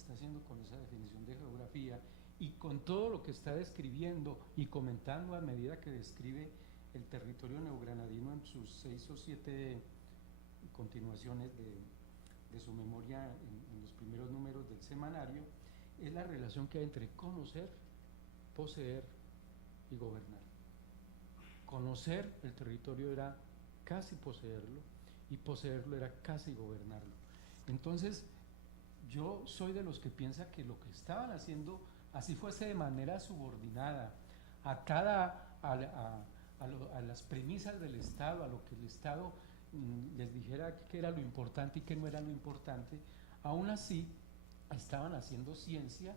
está haciendo con esa definición de geografía y con todo lo que está describiendo y comentando a medida que describe el territorio neogranadino en sus 6 o 7 continuaciones de su memoria en los primeros números del semanario, es la relación que hay entre conocer, poseer y gobernar. Conocer el territorio era casi poseerlo y poseerlo era casi gobernarlo. Entonces, yo soy de los que piensa que lo que estaban haciendo, así fuese de manera subordinada, atada a las premisas del Estado, a lo que el Estado les dijera que era lo importante y que no era lo importante, aún así estaban haciendo ciencia,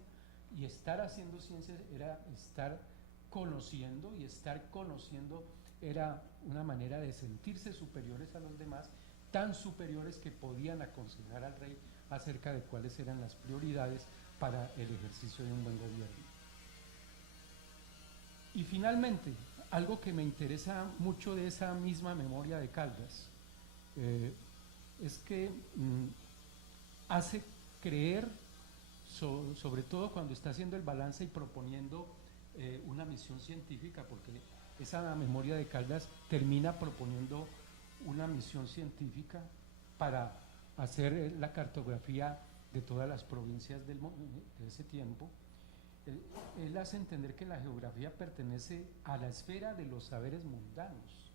y estar haciendo ciencia era estar conociendo, y estar conociendo era una manera de sentirse superiores a los demás, tan superiores que podían aconsejar al rey acerca de cuáles eran las prioridades para el ejercicio de un buen gobierno. Y finalmente, algo que me interesa mucho de esa misma memoria de Caldas, es que hace creer, sobre todo cuando está haciendo el balance y proponiendo una misión científica, porque esa memoria de Caldas termina proponiendo una misión científica para hacer la cartografía de todas las provincias de ese tiempo. Él hace entender que la geografía pertenece a la esfera de los saberes mundanos,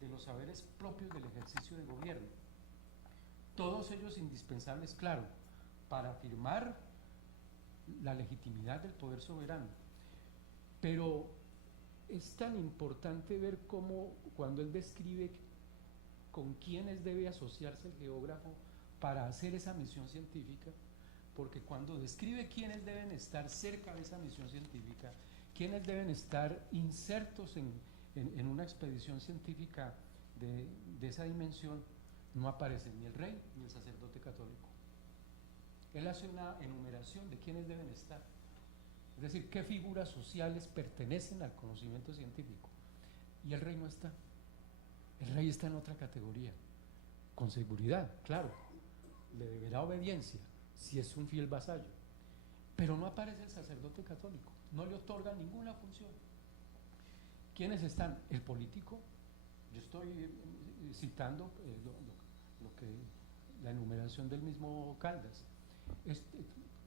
de los saberes propios del ejercicio de gobierno. Todos ellos indispensables, claro, para afirmar la legitimidad del poder soberano. Pero es tan importante ver cómo, cuando él describe con quiénes debe asociarse el geógrafo para hacer esa misión científica, porque cuando describe quiénes deben estar cerca de esa misión científica, quiénes deben estar insertos en una expedición científica de esa dimensión, no aparece ni el rey ni el sacerdote católico. Él hace una enumeración de quiénes deben estar, es decir, qué figuras sociales pertenecen al conocimiento científico, y el rey no está. El rey está en otra categoría, con seguridad, claro, le deberá obediencia si es un fiel vasallo, pero no aparece el sacerdote católico, no le otorga ninguna función. ¿Quiénes están? El político. Yo estoy citando la enumeración del mismo Caldas.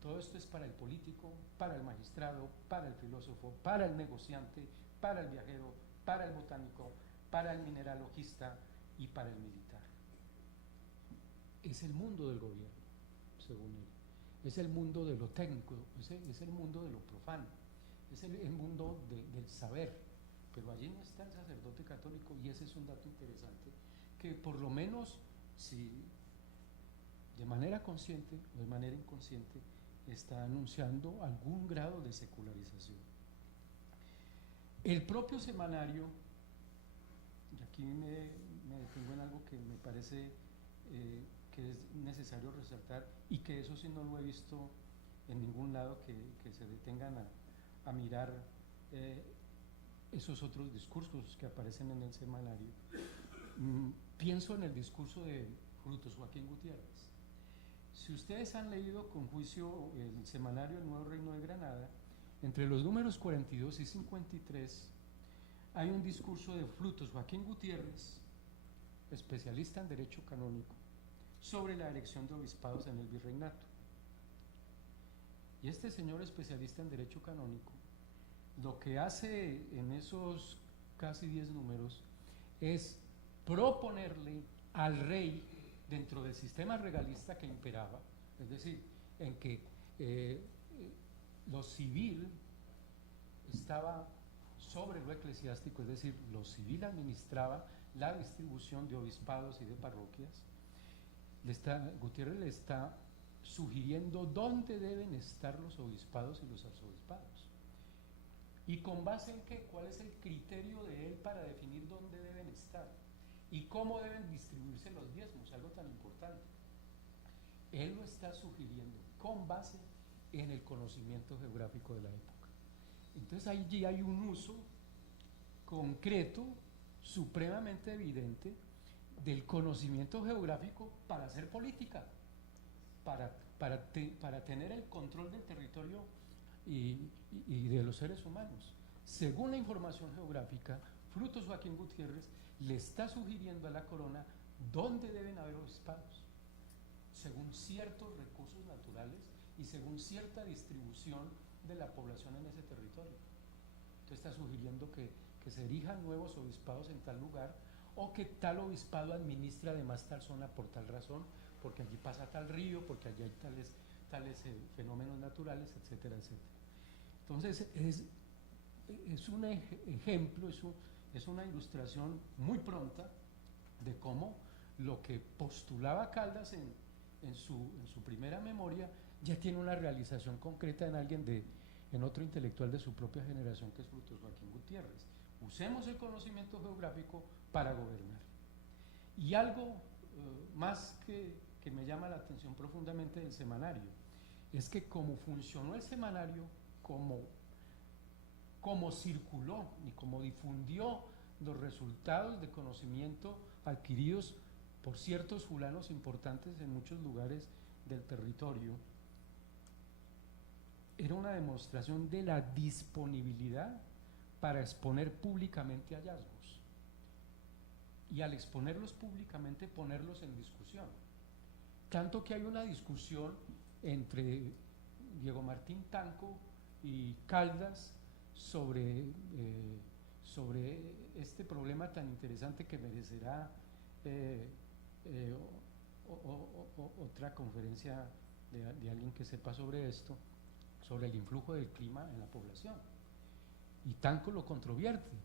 Todo esto es para el político, para el magistrado, para el filósofo, para el negociante, para el viajero, para el botánico, para el mineralogista y para el militar. Es el mundo del gobierno, según él. Es el mundo de lo técnico, es el mundo de lo profano, es el mundo del saber. Pero allí no está el sacerdote católico, y ese es un dato interesante, que por lo menos, si de manera consciente o de manera inconsciente, está anunciando algún grado de secularización. El propio semanario, y aquí me detengo en algo que me parece que es necesario resaltar, y que eso sí no lo he visto en ningún lado, que se detengan a mirar esos otros discursos que aparecen en el semanario. Pienso en el discurso de Frutos Joaquín Gutiérrez. Si ustedes han leído con juicio el semanario El Nuevo Reino de Granada, entre los números 42 y 53 hay un discurso de Frutos Joaquín Gutiérrez, especialista en derecho canónico, sobre la elección de obispados en el virreinato. Y este señor especialista en derecho canónico, lo que hace en esos casi 10 números es proponerle al rey, dentro del sistema regalista que imperaba, es decir, en que lo civil estaba sobre lo eclesiástico, es decir, lo civil administraba la distribución de obispados y de parroquias. Gutiérrez le está sugiriendo dónde deben estar los obispados y los arzobispados. ¿Y con base en qué? ¿Cuál es el criterio de él para definir dónde deben estar? ¿Y cómo deben distribuirse los diezmos? Algo tan importante. Él lo está sugiriendo con base en el conocimiento geográfico de la época. Entonces allí hay un uso concreto, supremamente evidente, del conocimiento geográfico para hacer política, para para tener el control del territorio y de los seres humanos. Según la información geográfica, Frutos Joaquín Gutiérrez le está sugiriendo a la corona dónde deben haber obispados, según ciertos recursos naturales y según cierta distribución de la población en ese territorio. Entonces está sugiriendo que se erijan nuevos obispados en tal lugar, o que tal obispado administre además tal zona por tal razón, porque allí pasa tal río, porque allí hay tales fenómenos naturales, etcétera, etcétera. Entonces es un ejemplo, es una ilustración muy pronta de cómo lo que postulaba Caldas en su primera memoria ya tiene una realización concreta en otro intelectual de su propia generación, que es Frutos Joaquín Gutiérrez. Usemos el conocimiento geográfico para gobernar. Y algo más que me llama la atención profundamente del semanario es que como funcionó el semanario, como circuló y como difundió los resultados de conocimiento adquiridos por ciertos fulanos importantes en muchos lugares del territorio, era una demostración de la disponibilidad para exponer públicamente hallazgos, y al exponerlos públicamente ponerlos en discusión. Tanto que hay una discusión entre Diego Martín Tanco y Caldas sobre este problema tan interesante que merecerá otra conferencia de alguien que sepa sobre esto, sobre el influjo del clima en la población. Y Tanco lo controvierte,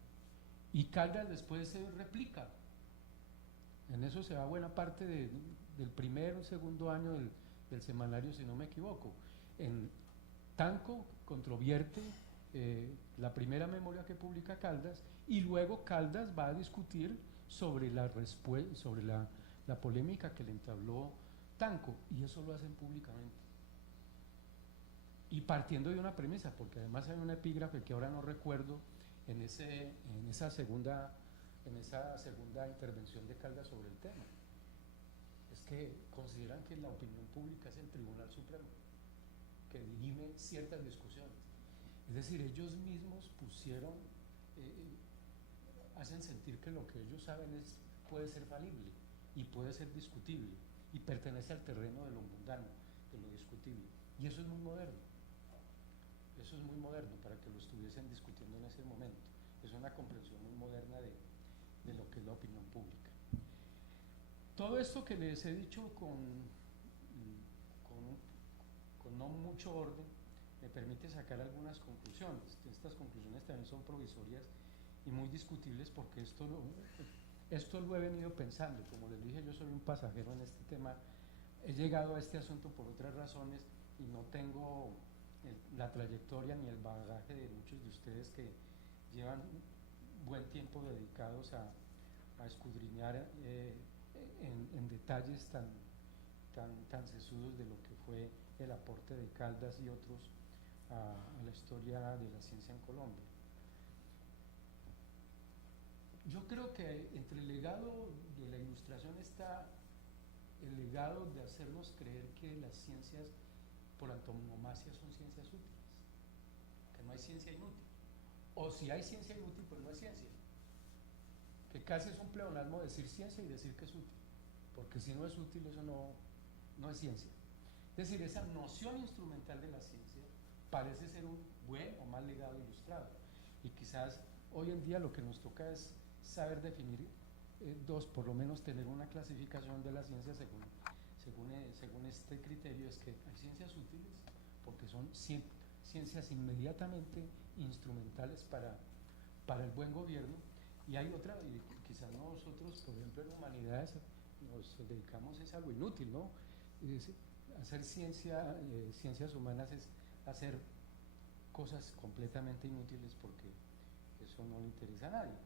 y Caldas después se replica. En eso se va buena parte del primer o segundo año del semanario, si no me equivoco. Tanco controvierte la primera memoria que publica Caldas, y luego Caldas va a discutir sobre la polémica que le entabló Tanco, y eso lo hacen públicamente. Y partiendo de una premisa, porque además hay un epígrafe que ahora no recuerdo en esa segunda intervención de Caldas sobre el tema. Es que consideran que la opinión pública es el Tribunal Supremo, que dirime ciertas discusiones. Es decir, ellos mismos hacen sentir que lo que ellos saben puede ser falible y puede ser discutible, y pertenece al terreno de lo mundano, de lo discutible. Y eso es muy moderno. Eso es muy moderno para que lo estuviesen discutiendo en ese momento. Es una comprensión muy moderna de lo que es la opinión pública. Todo esto que les he dicho con no mucho orden me permite sacar algunas conclusiones. Estas conclusiones también son provisorias y muy discutibles, porque esto lo he venido pensando. Como les dije, yo soy un pasajero en este tema. He llegado a este asunto por otras razones y no tengo la trayectoria ni el bagaje de muchos de ustedes que llevan buen tiempo dedicados a escudriñar en detalles tan sesudos de lo que fue el aporte de Caldas y otros a la historia de la ciencia en Colombia. Yo creo que entre el legado de la Ilustración está el legado de hacernos creer que las ciencias por antonomasia son ciencias útiles, que no hay ciencia inútil, o si hay ciencia inútil, pues no es ciencia, que casi es un pleonasmo decir ciencia y decir que es útil, porque si no es útil, eso no es ciencia. Es decir, esa noción instrumental de la ciencia parece ser un buen o mal legado ilustrado, y quizás hoy en día lo que nos toca es saber definir por lo menos tener una clasificación de la ciencia según este criterio. Es que hay ciencias útiles porque son ciencias inmediatamente instrumentales para el buen gobierno, y hay otra, y quizás nosotros, por ejemplo, en humanidades nos dedicamos a algo inútil, ¿no? Hacer ciencias humanas es hacer cosas completamente inútiles, porque eso no le interesa a nadie.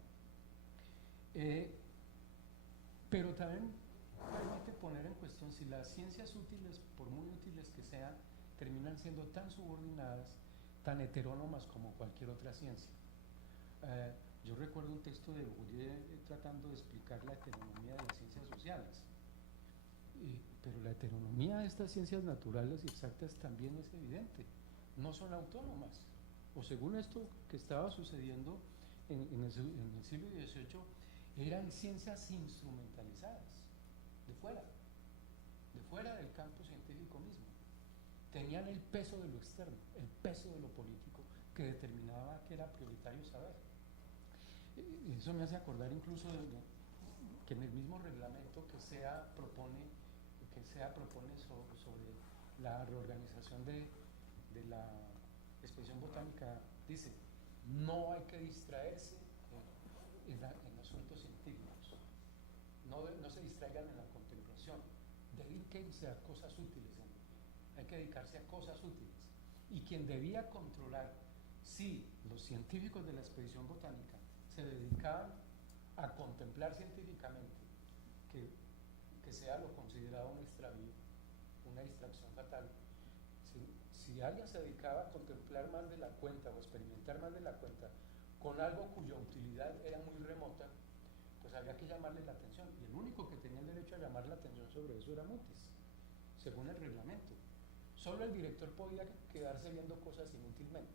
Pero también permite poner en cuestión si las ciencias útiles, por muy útiles que sean, terminan siendo tan subordinadas, tan heterónomas como cualquier otra ciencia. Yo recuerdo un texto de Bourdieu tratando de explicar la heteronomía de las ciencias sociales, pero la heteronomía de estas ciencias naturales y exactas también es evidente, no son autónomas, o según esto que estaba sucediendo en el siglo XVIII, eran ciencias instrumentalizadas, de fuera del campo científico mismo. Tenían el peso de lo externo, el peso de lo político, que determinaba que era prioritario saber. Eso me hace acordar incluso que en el mismo reglamento que SEA propone sobre la reorganización de la expedición botánica, dice, no hay que distraerse en asuntos científicos, no se distraigan en la contemplación, dedíquense a cosas útiles, hay que dedicarse a cosas útiles. Y quien debía controlar si los científicos de la expedición botánica se dedicaban a contemplar científicamente que sea lo considerado un extravío, una distracción fatal. Si alguien se dedicaba a contemplar más de la cuenta o experimentar más de la cuenta con algo cuya utilidad era muy remota, pues había que llamarle la atención, y el único que tenía el derecho a llamar la atención sobre eso era Mutis, según el reglamento. Solo el director podía quedarse viendo cosas inútilmente,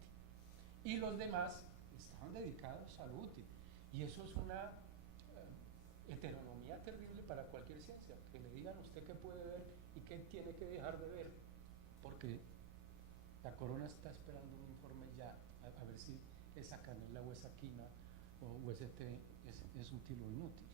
y los demás estaban dedicados a lo útil, y eso es una heteronomía terrible para cualquier ciencia, que le digan a usted qué puede ver y qué tiene que dejar de ver, porque la corona está esperando un informe ya, a ver si esa canela o esa quina o ese té es útil o inútil.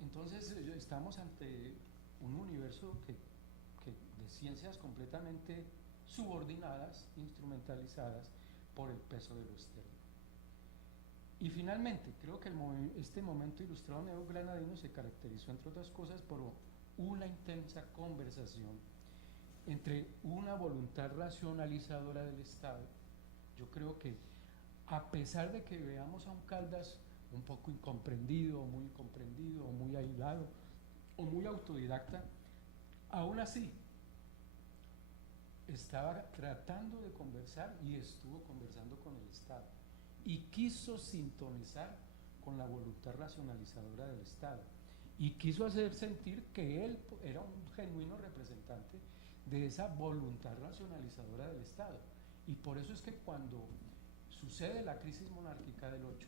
Entonces estamos ante un universo de ciencias completamente subordinadas, instrumentalizadas por el peso de lo externo. Y finalmente, creo que este momento ilustrado neogranadino se caracterizó, entre otras cosas, por una intensa conversación entre una voluntad racionalizadora del Estado. Yo creo que, a pesar de que veamos a un Caldas un poco incomprendido, o muy aislado, o muy autodidacta, aún así estaba tratando de conversar y estuvo conversando con el Estado y quiso sintonizar con la voluntad racionalizadora del Estado y quiso hacer sentir que él era un genuino representante de esa voluntad racionalizadora del Estado. Y por eso es que cuando sucede la crisis monárquica del 8,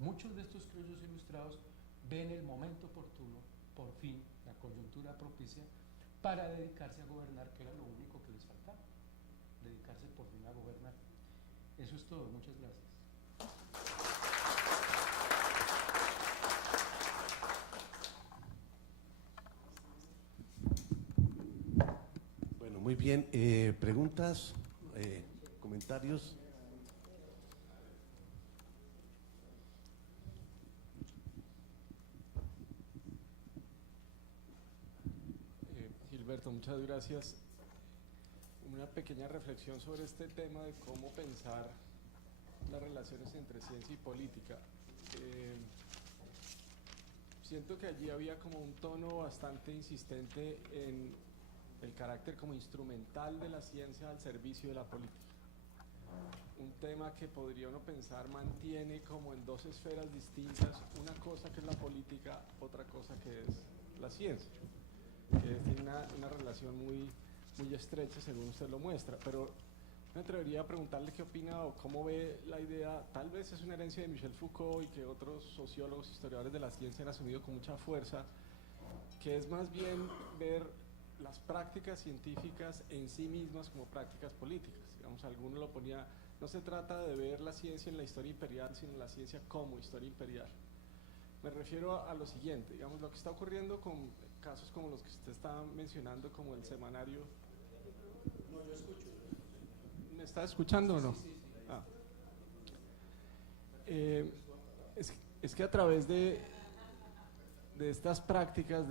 muchos de estos criollos ilustrados ven el momento oportuno, por fin, la coyuntura propicia, para dedicarse a gobernar, que era lo único que les faltaba, dedicarse por fin a gobernar. Eso es todo, muchas gracias. Bueno, muy bien. ¿Preguntas? ¿Comentarios? Gilberto, muchas gracias. Una pequeña reflexión sobre este tema de cómo pensar las relaciones entre ciencia y política. Siento que allí había como un tono bastante insistente en el carácter como instrumental de la ciencia al servicio de la política. Un tema que podría uno pensar mantiene como en dos esferas distintas, una cosa que es la política, otra cosa que es la ciencia, que tiene una relación muy estrecha según usted lo muestra, pero me atrevería a preguntarle qué opina o cómo ve la idea. Tal vez es una herencia de Michel Foucault y que otros sociólogos, historiadores de la ciencia han asumido con mucha fuerza, que es más bien ver las prácticas científicas en sí mismas como prácticas políticas. Digamos, alguno lo ponía, no se trata de ver la ciencia en la historia imperial, sino la ciencia como historia imperial. Me refiero a lo siguiente, digamos, lo que está ocurriendo con casos como los que usted está mencionando, como el semanario. No, yo escucho. ¿Me está escuchando o no? Sí. Ah. Es que a través de estas prácticas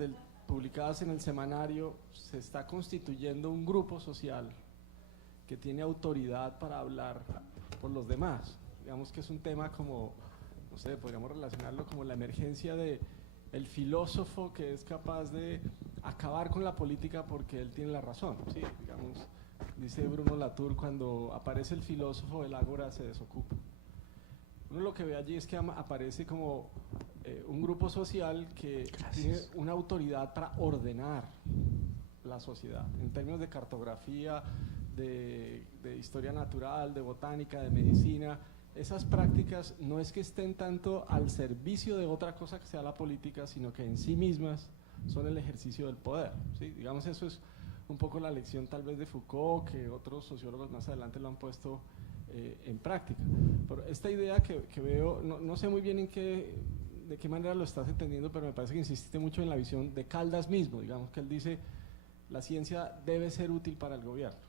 publicadas en el semanario se está constituyendo un grupo social que tiene autoridad para hablar por los demás. Digamos que es un tema como, no sé, podríamos relacionarlo como la emergencia de el filósofo que es capaz de acabar con la política porque él tiene la razón, ¿sí? Digamos, dice Bruno Latour, cuando aparece el filósofo, el ágora se desocupa. Uno lo que ve allí es que aparece como un grupo social que tiene una autoridad para ordenar la sociedad, en términos de cartografía, de historia natural, de botánica, de medicina. Esas prácticas no es que estén tanto al servicio de otra cosa que sea la política, sino que en sí mismas son el ejercicio del poder, ¿sí? Digamos, eso es un poco la lección tal vez de Foucault, que otros sociólogos más adelante lo han puesto en práctica. Pero esta idea que veo, no sé muy bien de qué manera lo estás entendiendo, pero me parece que insististe mucho en la visión de Caldas mismo, digamos que él dice, la ciencia debe ser útil para el gobierno.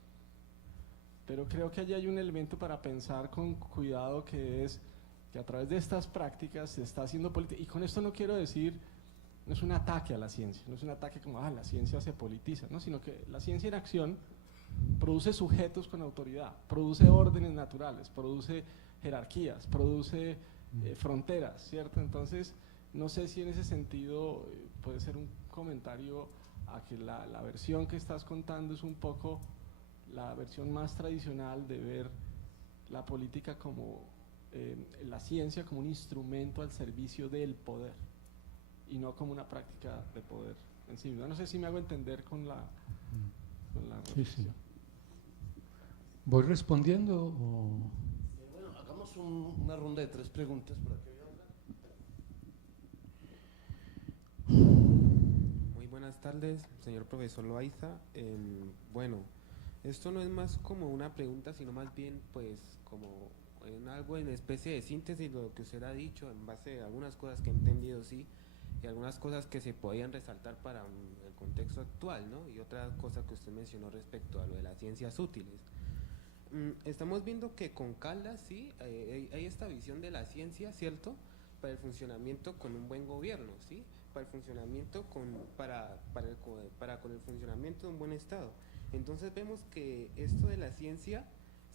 Pero creo que allí hay un elemento para pensar con cuidado, que es que a través de estas prácticas se está haciendo política, y con esto no quiero decir, no es un ataque a la ciencia, no es un ataque como, la ciencia se politiza, ¿no? Sino que la ciencia en acción produce sujetos con autoridad, produce órdenes naturales, produce jerarquías, produce fronteras, ¿cierto? Entonces, no sé si en ese sentido puede ser un comentario a que la versión que estás contando es un poco la versión más tradicional de ver la política como, la ciencia como un instrumento al servicio del poder y no como una práctica de poder en sí misma. No sé si me hago entender con la reflexión. Sí. ¿Voy respondiendo o...? Bueno, hagamos una ronda de 3 preguntas para que Muy buenas tardes, señor profesor Loaiza. Bueno, esto no es más como una pregunta, sino más bien pues como en algo en especie de síntesis de lo que usted ha dicho, en base a algunas cosas que he entendido, sí, y algunas cosas que se podían resaltar para el contexto actual, ¿no? Y otra cosa que usted mencionó respecto a lo de las ciencias útiles. Estamos viendo que con Caldas, sí, hay esta visión de la ciencia, ¿cierto?, para el funcionamiento con un buen gobierno, ¿sí?, para el funcionamiento con el funcionamiento de un buen Estado. Entonces vemos que esto de la ciencia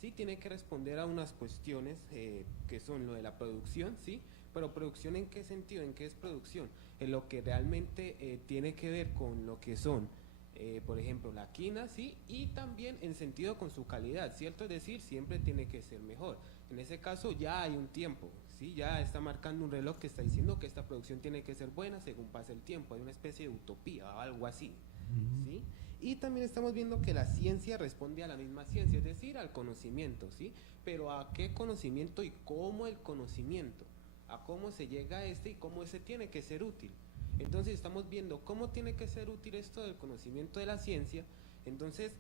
sí tiene que responder a unas cuestiones que son lo de la producción, sí, pero producción ¿en qué sentido? ¿En qué es producción? En lo que realmente tiene que ver con lo que son, por ejemplo, la quina, sí, y también en sentido con su calidad, ¿cierto? Es decir, siempre tiene que ser mejor. En ese caso ya hay un tiempo, ¿sí? Ya está marcando un reloj que está diciendo que esta producción tiene que ser buena según pasa el tiempo, hay una especie de utopía o algo así, ¿sí? Y también estamos viendo que la ciencia responde a la misma ciencia, es decir, al conocimiento, ¿sí? Pero ¿a qué conocimiento y cómo el conocimiento? ¿A cómo se llega a y cómo ese tiene que ser útil? Entonces estamos viendo cómo tiene que ser útil esto del conocimiento de la ciencia. Entonces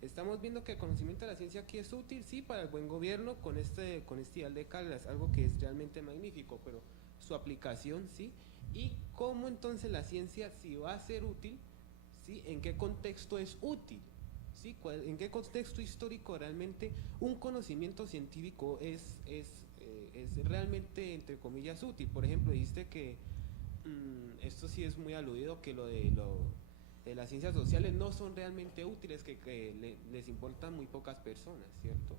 estamos viendo que el conocimiento de la ciencia aquí es útil, sí, para el buen gobierno con este ideal de Caldas, algo que es realmente magnífico, pero su aplicación, sí, y cómo entonces la ciencia sí va a ser útil, sí, en qué contexto es útil, sí, en qué contexto histórico realmente un conocimiento científico es realmente, entre comillas, útil. Por ejemplo, dijiste que esto sí es muy aludido, que lo de las ciencias sociales no son realmente útiles, que les importan muy pocas personas, ¿cierto?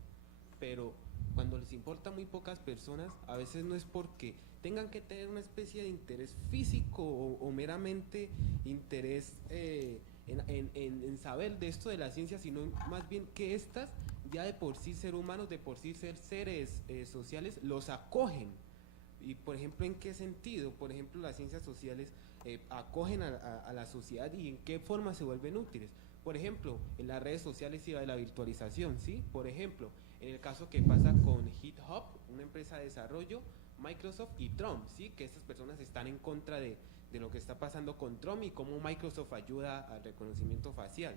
Pero cuando les importan muy pocas personas, a veces no es porque tengan que tener una especie de interés físico o meramente interés en saber de esto de la ciencia, sino más bien que estas ya de por sí ser humanos, de por sí ser seres sociales, los acogen. Y por ejemplo, ¿en qué sentido? Por ejemplo, las ciencias sociales acogen a la sociedad, y en qué forma se vuelven útiles. Por ejemplo, en las redes sociales y la virtualización, ¿sí? Por ejemplo, en el caso que pasa con GitHub, una empresa de desarrollo, Microsoft y Trump, ¿sí? Que estas personas están en contra de lo que está pasando con Trump y cómo Microsoft ayuda al reconocimiento facial,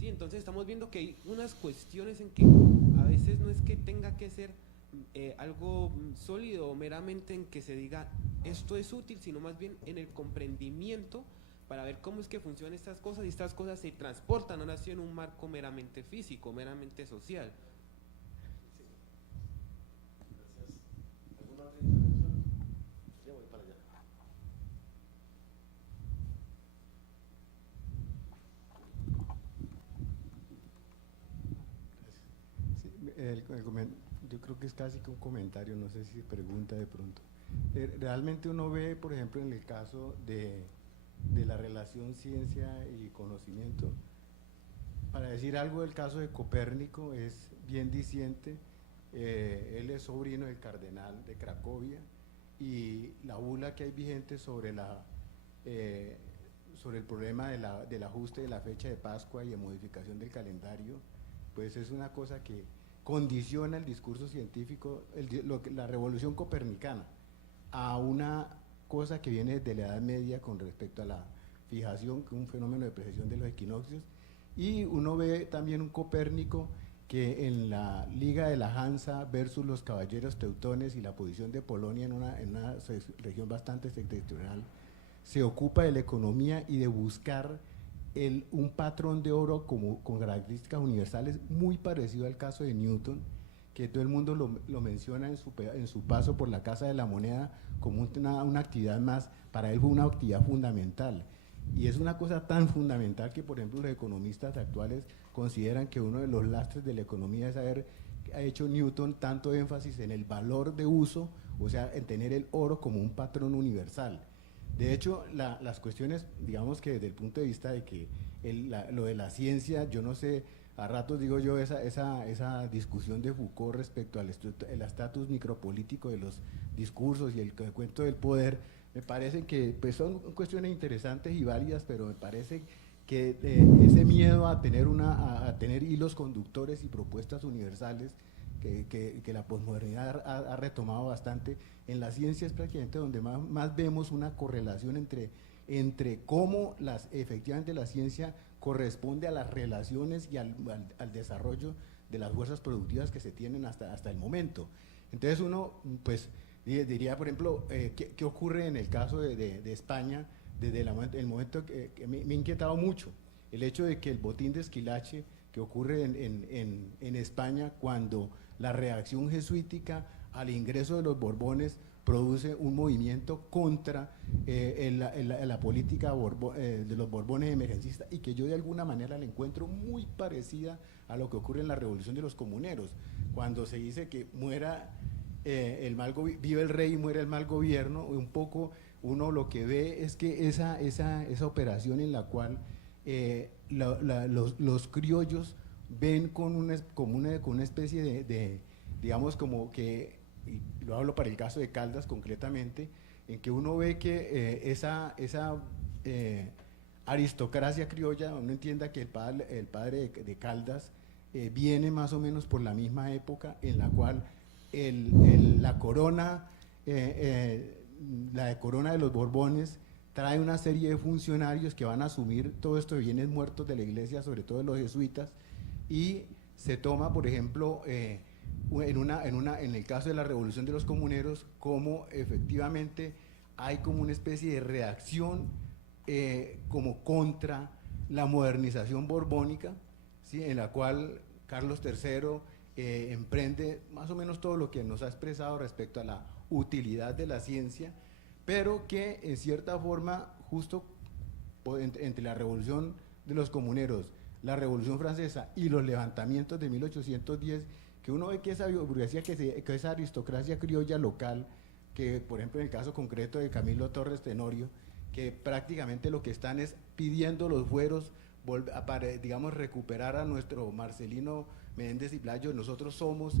¿sí? Entonces estamos viendo que hay unas cuestiones en que a veces no es que tenga que ser algo sólido o meramente en que se diga esto es útil, sino más bien en el comprendimiento para ver cómo es que funcionan estas cosas, y estas cosas se transportan ahora sí en un marco meramente físico, meramente social. Gracias. ¿Alguna otra intervención? Ya voy para allá. Sí, yo creo que es casi que un comentario, no sé si pregunta de pronto. Realmente uno ve, por ejemplo, en el caso de la relación ciencia y conocimiento, para decir algo del caso de Copérnico, es bien diciente. Él es sobrino del cardenal de Cracovia, y la bula que hay vigente sobre sobre el problema del ajuste de la fecha de Pascua y de modificación del calendario, pues es una cosa que condiciona el discurso científico, la revolución copernicana, a una cosa que viene de la Edad Media con respecto a la fijación, que es un fenómeno de precesión de los equinoccios, y uno ve también un Copérnico que en la Liga de la Hansa versus los caballeros teutones y la posición de Polonia en una región bastante septentrional, se ocupa de la economía y de buscar un patrón de oro con características universales muy parecido al caso de Newton, que todo el mundo lo menciona en su paso por la Casa de la Moneda como una actividad más, para él fue una actividad fundamental. Y es una cosa tan fundamental que, por ejemplo, los economistas actuales consideran que uno de los lastres de la economía es haber hecho Newton tanto énfasis en el valor de uso, o sea, en tener el oro como un patrón universal. De hecho, las cuestiones, digamos que desde el punto de vista de que lo de la ciencia, yo no sé, a ratos digo yo, esa discusión de Foucault respecto al estatus micropolítico de los discursos y el cuento del poder, me parece que pues son cuestiones interesantes y válidas, pero me parece que ese miedo a tener hilos conductores y propuestas universales que la posmodernidad ha retomado bastante, en la ciencia es prácticamente donde más vemos una correlación entre cómo efectivamente la ciencia corresponde a las relaciones y al desarrollo de las fuerzas productivas que se tienen hasta el momento. Entonces uno, pues, diría, por ejemplo, ¿qué ocurre en el caso de España desde el momento que me ha inquietado mucho? El hecho de que el botín de Esquilache que ocurre en España cuando la reacción jesuítica al ingreso de los Borbones produce un movimiento contra la política de los Borbones emergencistas, y que yo de alguna manera la encuentro muy parecida a lo que ocurre en la Revolución de los Comuneros, cuando se dice que vive el rey y muere el mal gobierno. Un poco uno lo que ve es que esa operación en la cual los criollos ven con una especie de digamos, como que, y lo hablo para el caso de Caldas concretamente, en que uno ve que esa aristocracia criolla, uno entienda que el padre de Caldas viene más o menos por la misma época en la cual la corona de los Borbones trae una serie de funcionarios que van a asumir todo esto de bienes muertos de la iglesia, sobre todo de los jesuitas, y se toma, por ejemplo, en el caso de la Revolución de los Comuneros, como efectivamente hay como una especie de reacción como contra la modernización borbónica, ¿sí?, en la cual Carlos III emprende más o menos todo lo que nos ha expresado respecto a la utilidad de la ciencia, pero que en cierta forma, justo entre la Revolución de los Comuneros, la Revolución Francesa y los levantamientos de 1810, que uno ve que esa burguesía, que esa aristocracia criolla local, que por ejemplo en el caso concreto de Camilo Torres Tenorio, que prácticamente lo que están es pidiendo los fueros para, digamos, recuperar a nuestro Marcelino Menéndez y Pelayo. Nosotros somos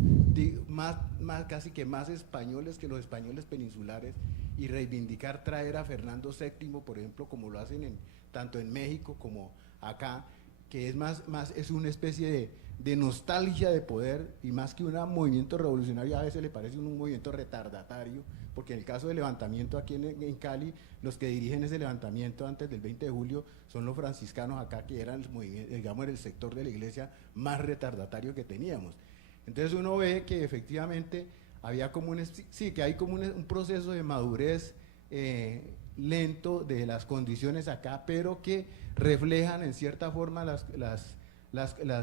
casi que más españoles que los españoles peninsulares, y reivindicar traer a Fernando VII, por ejemplo, como lo hacen tanto en México como acá, que es una especie de nostalgia de poder, y más que un movimiento revolucionario a veces le parece un movimiento retardatario, porque en el caso del levantamiento aquí en Cali, los que dirigen ese levantamiento antes del 20 de julio son los franciscanos acá, que eran digamos, el sector de la iglesia más retardatario que teníamos. Entonces uno ve que efectivamente había como hay como un proceso de madurez lento de las condiciones acá, pero que reflejan en cierta forma las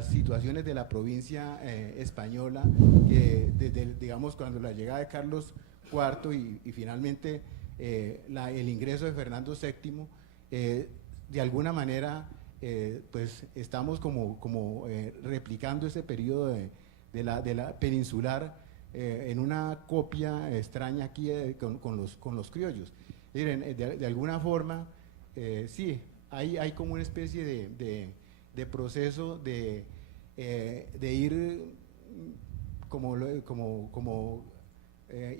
situaciones de la provincia española, que desde, digamos, cuando la llegada de Carlos IV y finalmente el ingreso de Fernando VII, de alguna manera pues estamos como replicando ese periodo de la peninsular en una copia extraña aquí con los criollos. Miren, de alguna forma, sí, hay como una especie de proceso de ir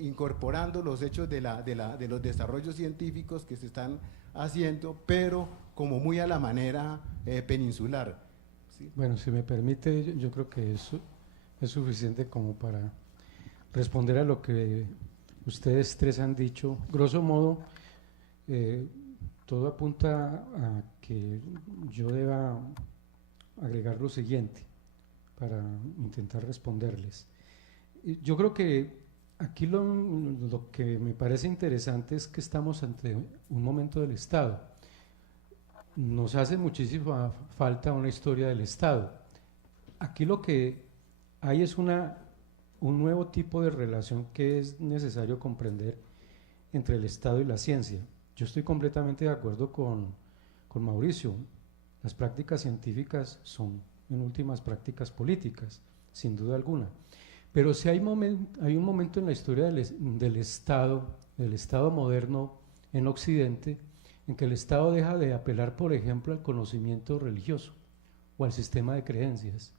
incorporando los hechos de los desarrollos científicos que se están haciendo, pero como muy a la manera peninsular. ¿Sí? Bueno, si me permite, yo creo que eso es suficiente como para responder a lo que ustedes tres han dicho. Grosso modo, todo apunta a que yo deba agregar lo siguiente para intentar responderles. Yo creo que aquí lo que me parece interesante es que estamos ante un momento del Estado. Nos hace muchísima falta una historia del Estado. Aquí lo que hay es un nuevo tipo de relación que es necesario comprender entre el Estado y la ciencia. Yo estoy completamente de acuerdo con Mauricio. Las prácticas científicas son, en últimas, prácticas políticas, sin duda alguna. Pero si hay un momento en la historia del Estado moderno en Occidente, en que el Estado deja de apelar, por ejemplo, al conocimiento religioso o al sistema de creencias,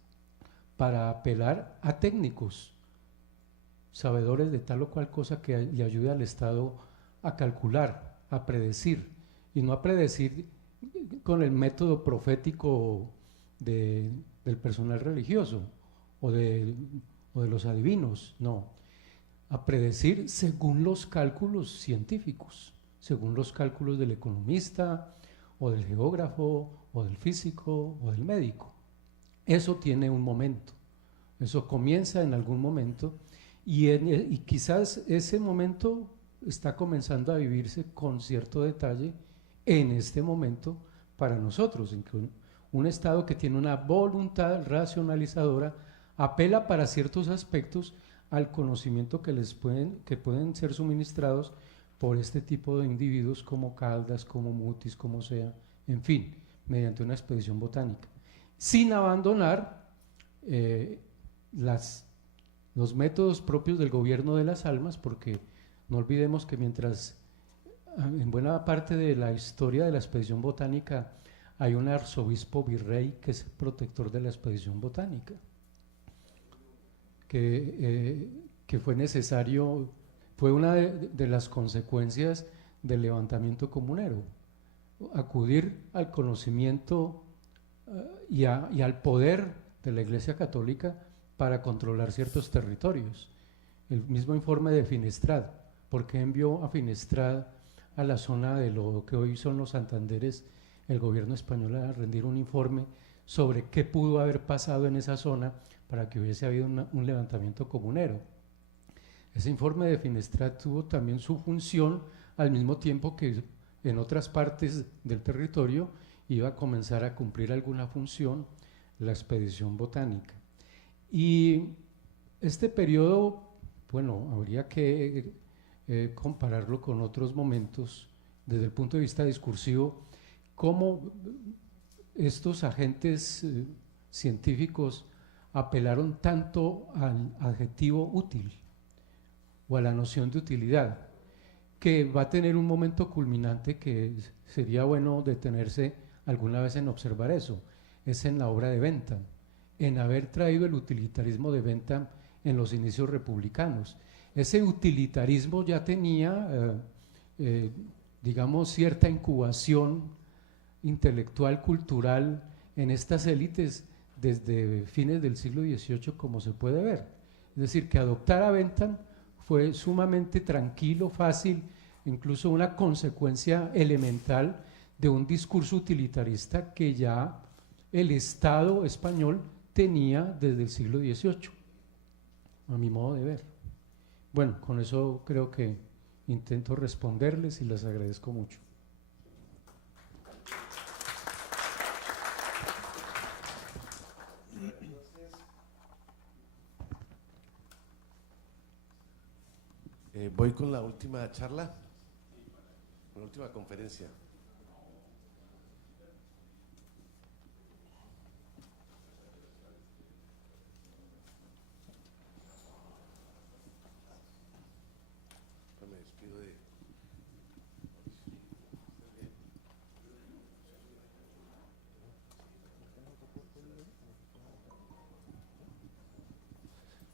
para apelar a técnicos, sabedores de tal o cual cosa que le ayude al Estado a calcular, a predecir, y no a predecir con el método profético del personal religioso o de los adivinos, no, a predecir según los cálculos científicos, según los cálculos del economista o del geógrafo o del físico o del médico. Eso tiene un momento, eso comienza en algún momento y quizás ese momento está comenzando a vivirse con cierto detalle en este momento para nosotros, en que un Estado que tiene una voluntad racionalizadora apela para ciertos aspectos al conocimiento que pueden ser suministrados por este tipo de individuos como Caldas, como Mutis, como sea, en fin, mediante una expedición botánica, sin abandonar los métodos propios del gobierno de las almas, porque no olvidemos que mientras en buena parte de la historia de la expedición botánica hay un arzobispo virrey que es protector de la expedición botánica, que fue necesario, fue una de las consecuencias del levantamiento comunero, acudir al conocimiento y al poder de la Iglesia Católica para controlar ciertos territorios. El mismo informe de Finestrat, ¿por qué envió a Finestrat a la zona de lo que hoy son los Santanderes el gobierno español a rendir un informe sobre qué pudo haber pasado en esa zona para que hubiese habido un levantamiento comunero? Ese informe de Finestrat tuvo también su función al mismo tiempo que en otras partes del territorio iba a comenzar a cumplir alguna función la expedición botánica. Y este periodo, bueno, habría que compararlo con otros momentos desde el punto de vista discursivo, cómo estos agentes científicos apelaron tanto al adjetivo útil o a la noción de utilidad, que va a tener un momento culminante que sería bueno detenerse alguna vez en observar eso, es en la obra de Bentham, en haber traído el utilitarismo de Bentham en los inicios republicanos. Ese utilitarismo ya tenía, digamos, cierta incubación intelectual, cultural en estas élites desde fines del siglo XVIII, como se puede ver. Es decir, que adoptar a Bentham fue sumamente tranquilo, fácil, incluso una consecuencia elemental de un discurso utilitarista que ya el Estado español tenía desde el siglo XVIII, a mi modo de ver. Bueno, con eso creo que intento responderles y les agradezco mucho. Voy con la última charla, con la última conferencia. Me despido de...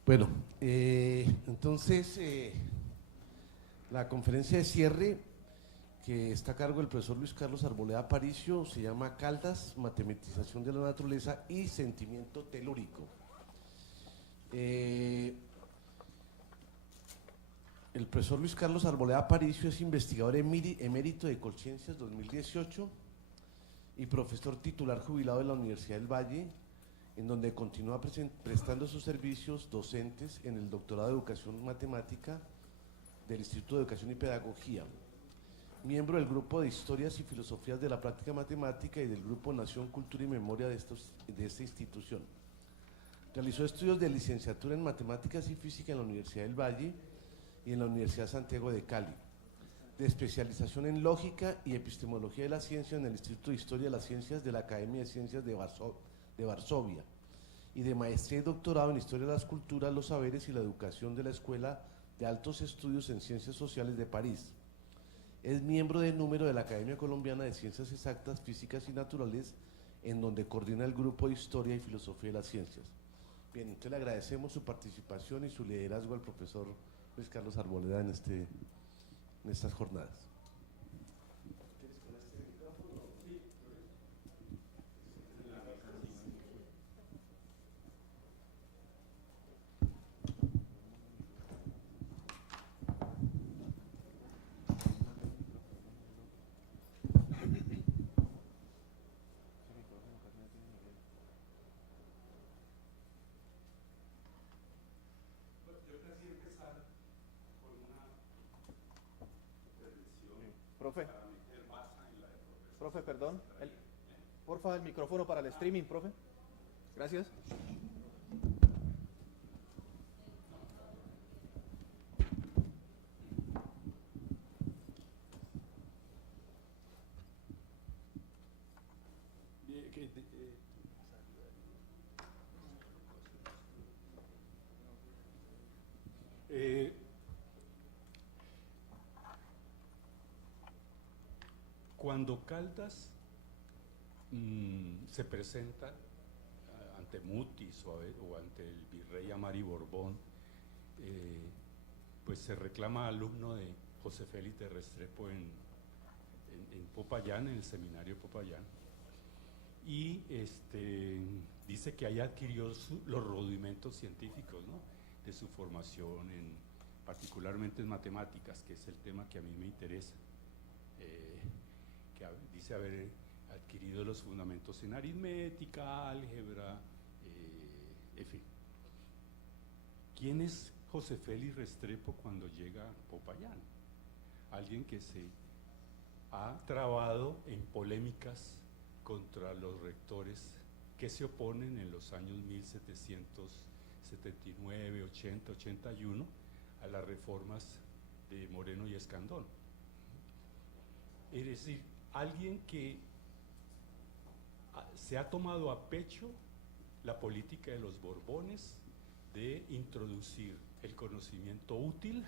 Bueno, entonces la conferencia de cierre que está a cargo del profesor Luis Carlos Arboleda Aparicio, se llama Caldas, Matematización de la Naturaleza y Sentimiento Telúrico. El profesor Luis Carlos Arboleda Aparicio es investigador emérito de Colciencias 2018 y profesor titular jubilado de la Universidad del Valle, en donde continúa prestando sus servicios docentes en el doctorado de Educación Matemática del Instituto de Educación y Pedagogía, miembro del grupo de Historias y Filosofías de la Práctica Matemática y del grupo Nación, Cultura y Memoria de esta institución. Realizó estudios de licenciatura en Matemáticas y Física en la Universidad del Valle y en la Universidad Santiago de Cali, de especialización en Lógica y Epistemología de la Ciencia en el Instituto de Historia de las Ciencias de la Academia de Ciencias de Varsovia, y de maestría y doctorado en Historia de las Culturas, los Saberes y la Educación de la Escuela de Altos Estudios en Ciencias Sociales de París. Es miembro de número de la Academia Colombiana de Ciencias Exactas, Físicas y Naturales, en donde coordina el grupo de Historia y Filosofía de las Ciencias. Bien, entonces le agradecemos su participación y su liderazgo al profesor Luis Carlos Arboleda en estas jornadas. Profe, perdón. Porfa, el micrófono para el streaming, profe. Gracias. Cuando Caldas se presenta ante Mutis o ante el virrey Amari Borbón, pues se reclama alumno de José Félix de Restrepo en Popayán, en el seminario Popayán, y dice que ahí adquirió los rudimentos científicos, ¿no?, de su formación, particularmente en matemáticas, que es el tema que a mí me interesa. Que dice haber adquirido los fundamentos en aritmética, álgebra, en fin. ¿Quién es José Félix Restrepo cuando llega a Popayán? Alguien que se ha trabado en polémicas contra los rectores que se oponen en los años 1779, 80, 81 a las reformas de Moreno y Escandón. Es decir, alguien que se ha tomado a pecho la política de los Borbones de introducir el conocimiento útil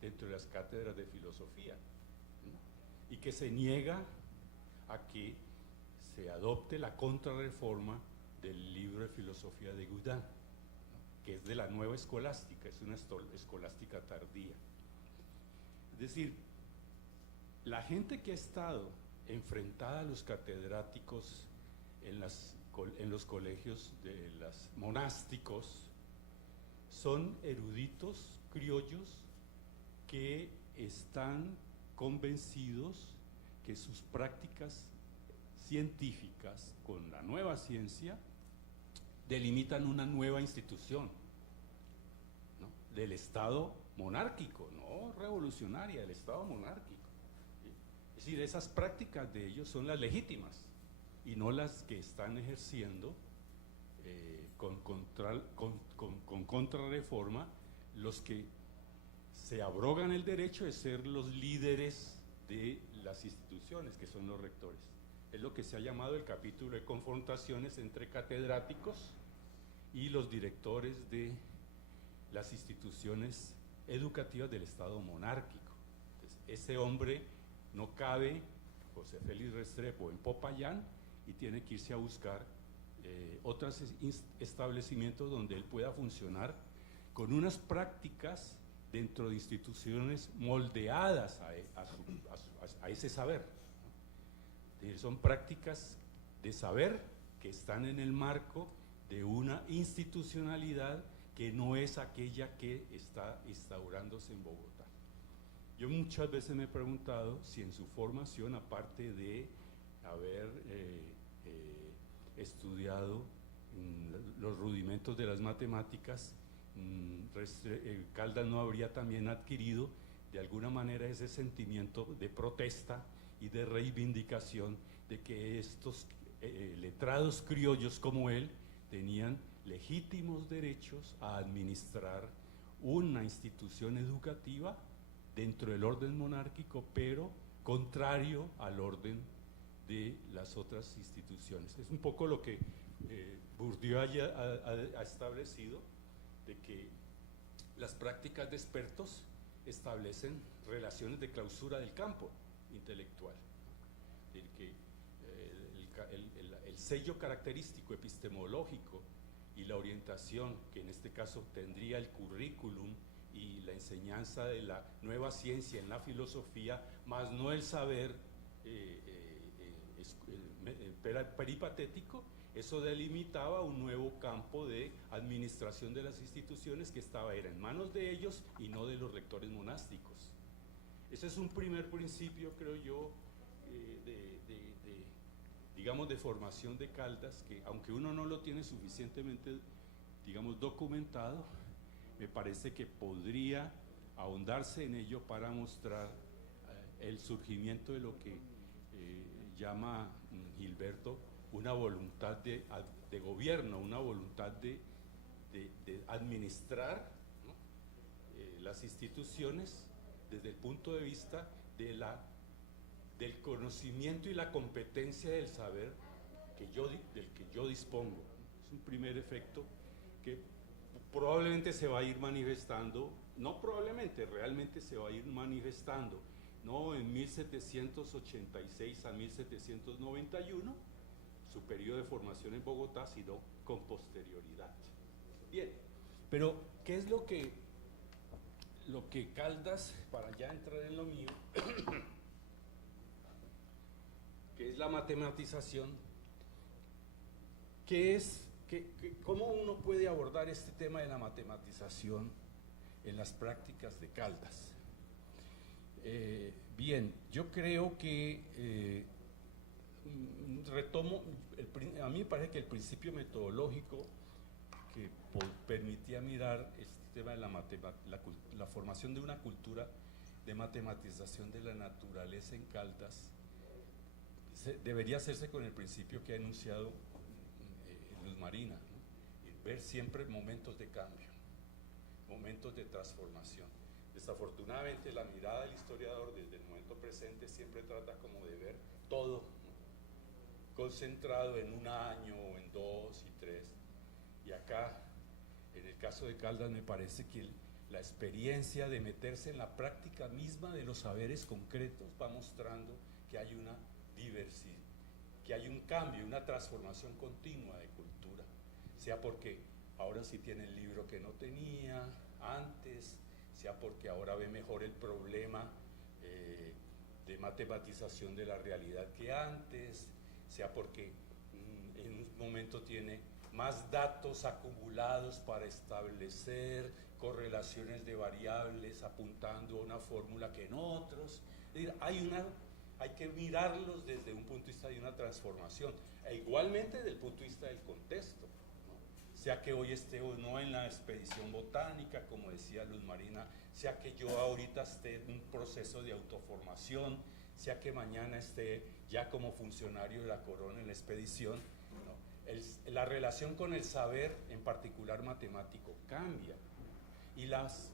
dentro de las cátedras de filosofía, ¿no?, y que se niega a que se adopte la contrarreforma del libro de filosofía de Godin, ¿no?, que es de la nueva escolástica, es una escolástica tardía. Es decir, la gente que ha estado enfrentada a los catedráticos en los colegios de los monásticos son eruditos criollos que están convencidos que sus prácticas científicas con la nueva ciencia delimitan una nueva institución, ¿no?, del Estado monárquico, no revolucionaria, del Estado monárquico. Es decir, esas prácticas de ellos son las legítimas y no las que están ejerciendo con contrarreforma los que se abrogan el derecho de ser los líderes de las instituciones, que son los rectores. Es lo que se ha llamado el capítulo de confrontaciones entre catedráticos y los directores de las instituciones educativas del Estado monárquico. Entonces, ese hombre no cabe, José Félix Restrepo, en Popayán, y tiene que irse a buscar otros establecimientos donde él pueda funcionar con unas prácticas dentro de instituciones moldeadas a ese saber. Es decir, son prácticas de saber que están en el marco de una institucionalidad que no es aquella que está instaurándose en Bogotá. Yo muchas veces me he preguntado si en su formación, aparte de haber estudiado los rudimentos de las matemáticas, Caldas no habría también adquirido de alguna manera ese sentimiento de protesta y de reivindicación de que estos letrados criollos como él tenían legítimos derechos a administrar una institución educativa dentro del orden monárquico, pero contrario al orden de las otras instituciones. Es un poco lo que Bourdieu ha establecido, de que las prácticas de expertos establecen relaciones de clausura del campo intelectual. Es decir, que el sello característico epistemológico y la orientación, que en este caso tendría el currículum y la enseñanza de la nueva ciencia en la filosofía, más no el saber peripatético, eso delimitaba un nuevo campo de administración de las instituciones que era en manos de ellos y no de los rectores monásticos. Ese es un primer principio, creo yo, digamos, de formación de Caldas, que aunque uno no lo tiene suficientemente, digamos, documentado, me parece que podría ahondarse en ello para mostrar el surgimiento de lo que llama Gilberto una voluntad de gobierno, una voluntad de administrar, ¿no?, las instituciones desde el punto de vista del conocimiento y la competencia del saber del que yo dispongo. Es un primer efecto que probablemente se va a ir manifestando, no probablemente, realmente se va a ir manifestando, no en 1786 a 1791, su periodo de formación en Bogotá, sino con posterioridad. Bien, pero ¿qué es lo que Caldas, para ya entrar en lo mío, que es la matematización? ¿Cómo uno puede abordar este tema de la matematización en las prácticas de Caldas? Bien, yo creo que retomo, a mí me parece que el principio metodológico que permitía mirar este tema de la formación de una cultura de matematización de la naturaleza en Caldas debería hacerse con el principio que ha enunciado Luz Marina, ¿no? Ver siempre momentos de cambio, momentos de transformación. Desafortunadamente la mirada del historiador desde el momento presente siempre trata como de ver todo, ¿no?, concentrado en un año, o en 2 y 3, y acá, en el caso de Caldas, me parece que la experiencia de meterse en la práctica misma de los saberes concretos va mostrando que hay una diversidad, que hay un cambio, una transformación continua de cultura, sea porque ahora sí tiene el libro que no tenía antes, sea porque ahora ve mejor el problema de matematización de la realidad que antes, sea porque en un momento tiene más datos acumulados para establecer correlaciones de variables apuntando a una fórmula que en otros. Es decir, hay que mirarlos desde un punto de vista de una transformación, e igualmente desde el punto de vista del contexto, ¿no? Sea que hoy esté o no en la expedición botánica, como decía Luz Marina, sea que yo ahorita esté en un proceso de autoformación, sea que mañana esté ya como funcionario de la corona en la expedición, ¿no? La relación con el saber, en particular matemático, cambia, y las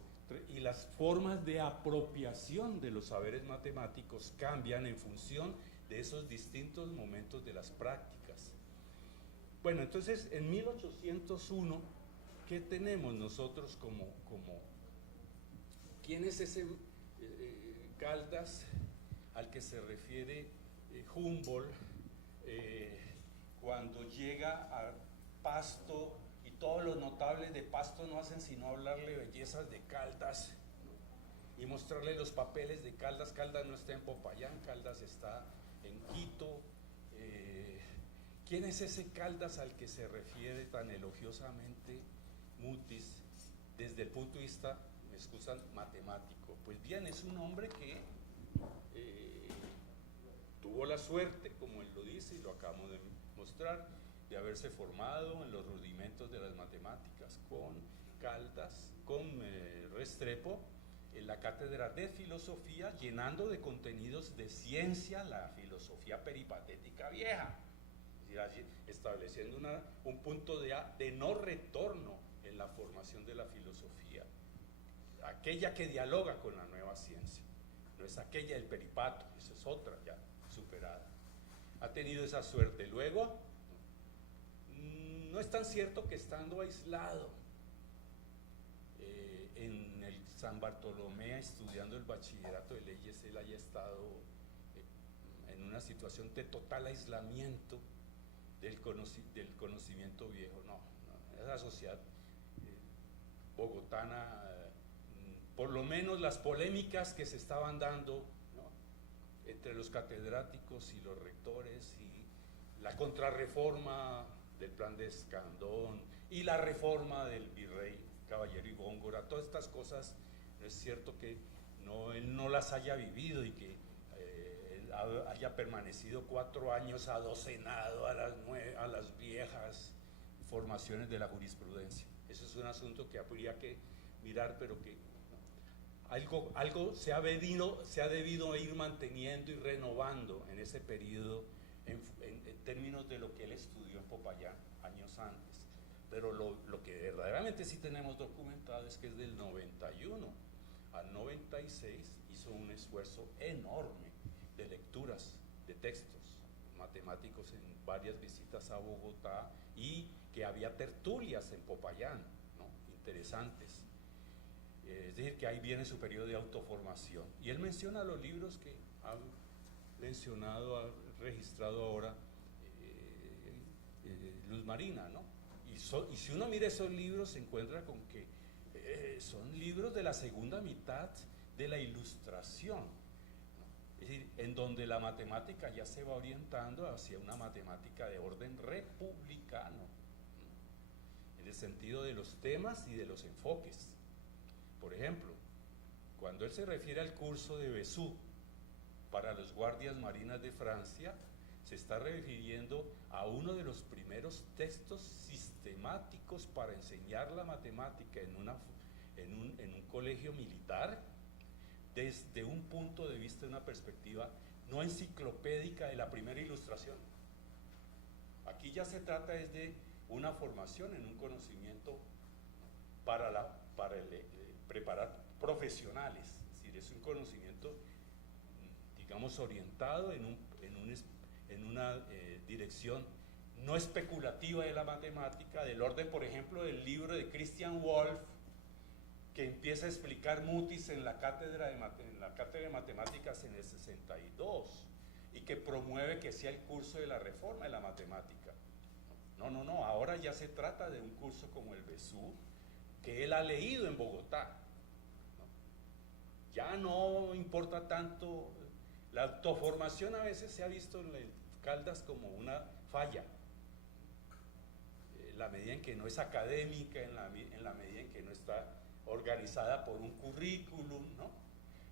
formas de apropiación de los saberes matemáticos cambian en función de esos distintos momentos de las prácticas. Bueno, entonces en 1801, ¿qué tenemos nosotros como quién es ese Caldas al que se refiere Humboldt cuando llega a Pasto, y todos los notables de Pasto no hacen sino hablarle bellezas de Caldas, ¿no? y mostrarle los papeles de Caldas. Caldas no está en Popayán, Caldas está en Quito. ¿Quién es ese Caldas al que se refiere tan elogiosamente Mutis desde el punto de vista, me excusan, matemático? Pues bien, es un hombre que tuvo la suerte, como él lo dice y lo acabamos de mostrar, de haberse formado en los rudimentos de las matemáticas con Caldas, con Restrepo, en la cátedra de filosofía, llenando de contenidos de ciencia la filosofía peripatética vieja, es decir, estableciendo un punto de no retorno en la formación de la filosofía, aquella que dialoga con la nueva ciencia, no es aquella del peripato, esa es otra ya superada. Ha tenido esa suerte. Luego, no es tan cierto que estando aislado en el San Bartolomé estudiando el bachillerato de leyes, él haya estado en una situación de total aislamiento del conocimiento viejo. No, esa sociedad bogotana, por lo menos las polémicas que se estaban dando, ¿no?, entre los catedráticos y los rectores, y la contrarreforma del plan de Escandón y la reforma del virrey Caballero y Góngora, todas estas cosas, no es cierto que él no las haya vivido y que él haya permanecido 4 años adocenado a las viejas formaciones de la jurisprudencia. Eso es un asunto que habría que mirar, pero que algo se ha debido ir manteniendo y renovando en ese periodo en términos de lo que él estudió en Popayán años antes. Pero lo que verdaderamente sí tenemos documentado es que es del 91 al 96 hizo un esfuerzo enorme de lecturas de textos matemáticos en varias visitas a Bogotá, y que había tertulias en Popayán, ¿no?, interesantes. Es decir, que ahí viene su periodo de autoformación. Y él menciona los libros que ha mencionado, ha registrado ahora Luz Marina, ¿no? Y si uno mira esos libros, se encuentra con que son libros de la segunda mitad de la Ilustración, ¿no? Es decir, en donde la matemática ya se va orientando hacia una matemática de orden republicano, ¿no?, en el sentido de los temas y de los enfoques. Por ejemplo, cuando él se refiere al curso de Bessou para los guardias marinas de Francia, se está refiriendo a uno de los primeros textos sistemáticos para enseñar la matemática en un colegio militar, desde un punto de vista, de una perspectiva no enciclopédica de la primera Ilustración. Aquí ya se trata de una formación en un conocimiento para preparar profesionales, es decir, es un conocimiento, digamos, orientado en una dirección no especulativa de la matemática, del orden, por ejemplo, del libro de Christian Wolff, que empieza a explicar Mutis en la cátedra de matemáticas en el 62, y que promueve que sea el curso de la reforma de la matemática. No, ahora ya se trata de un curso como el Bessou, que él ha leído en Bogotá, ¿no? Ya no importa tanto, la autoformación a veces se ha visto en Caldas como una falla, en la medida en que no es académica, en la medida en que no está organizada por un currículum, ¿no?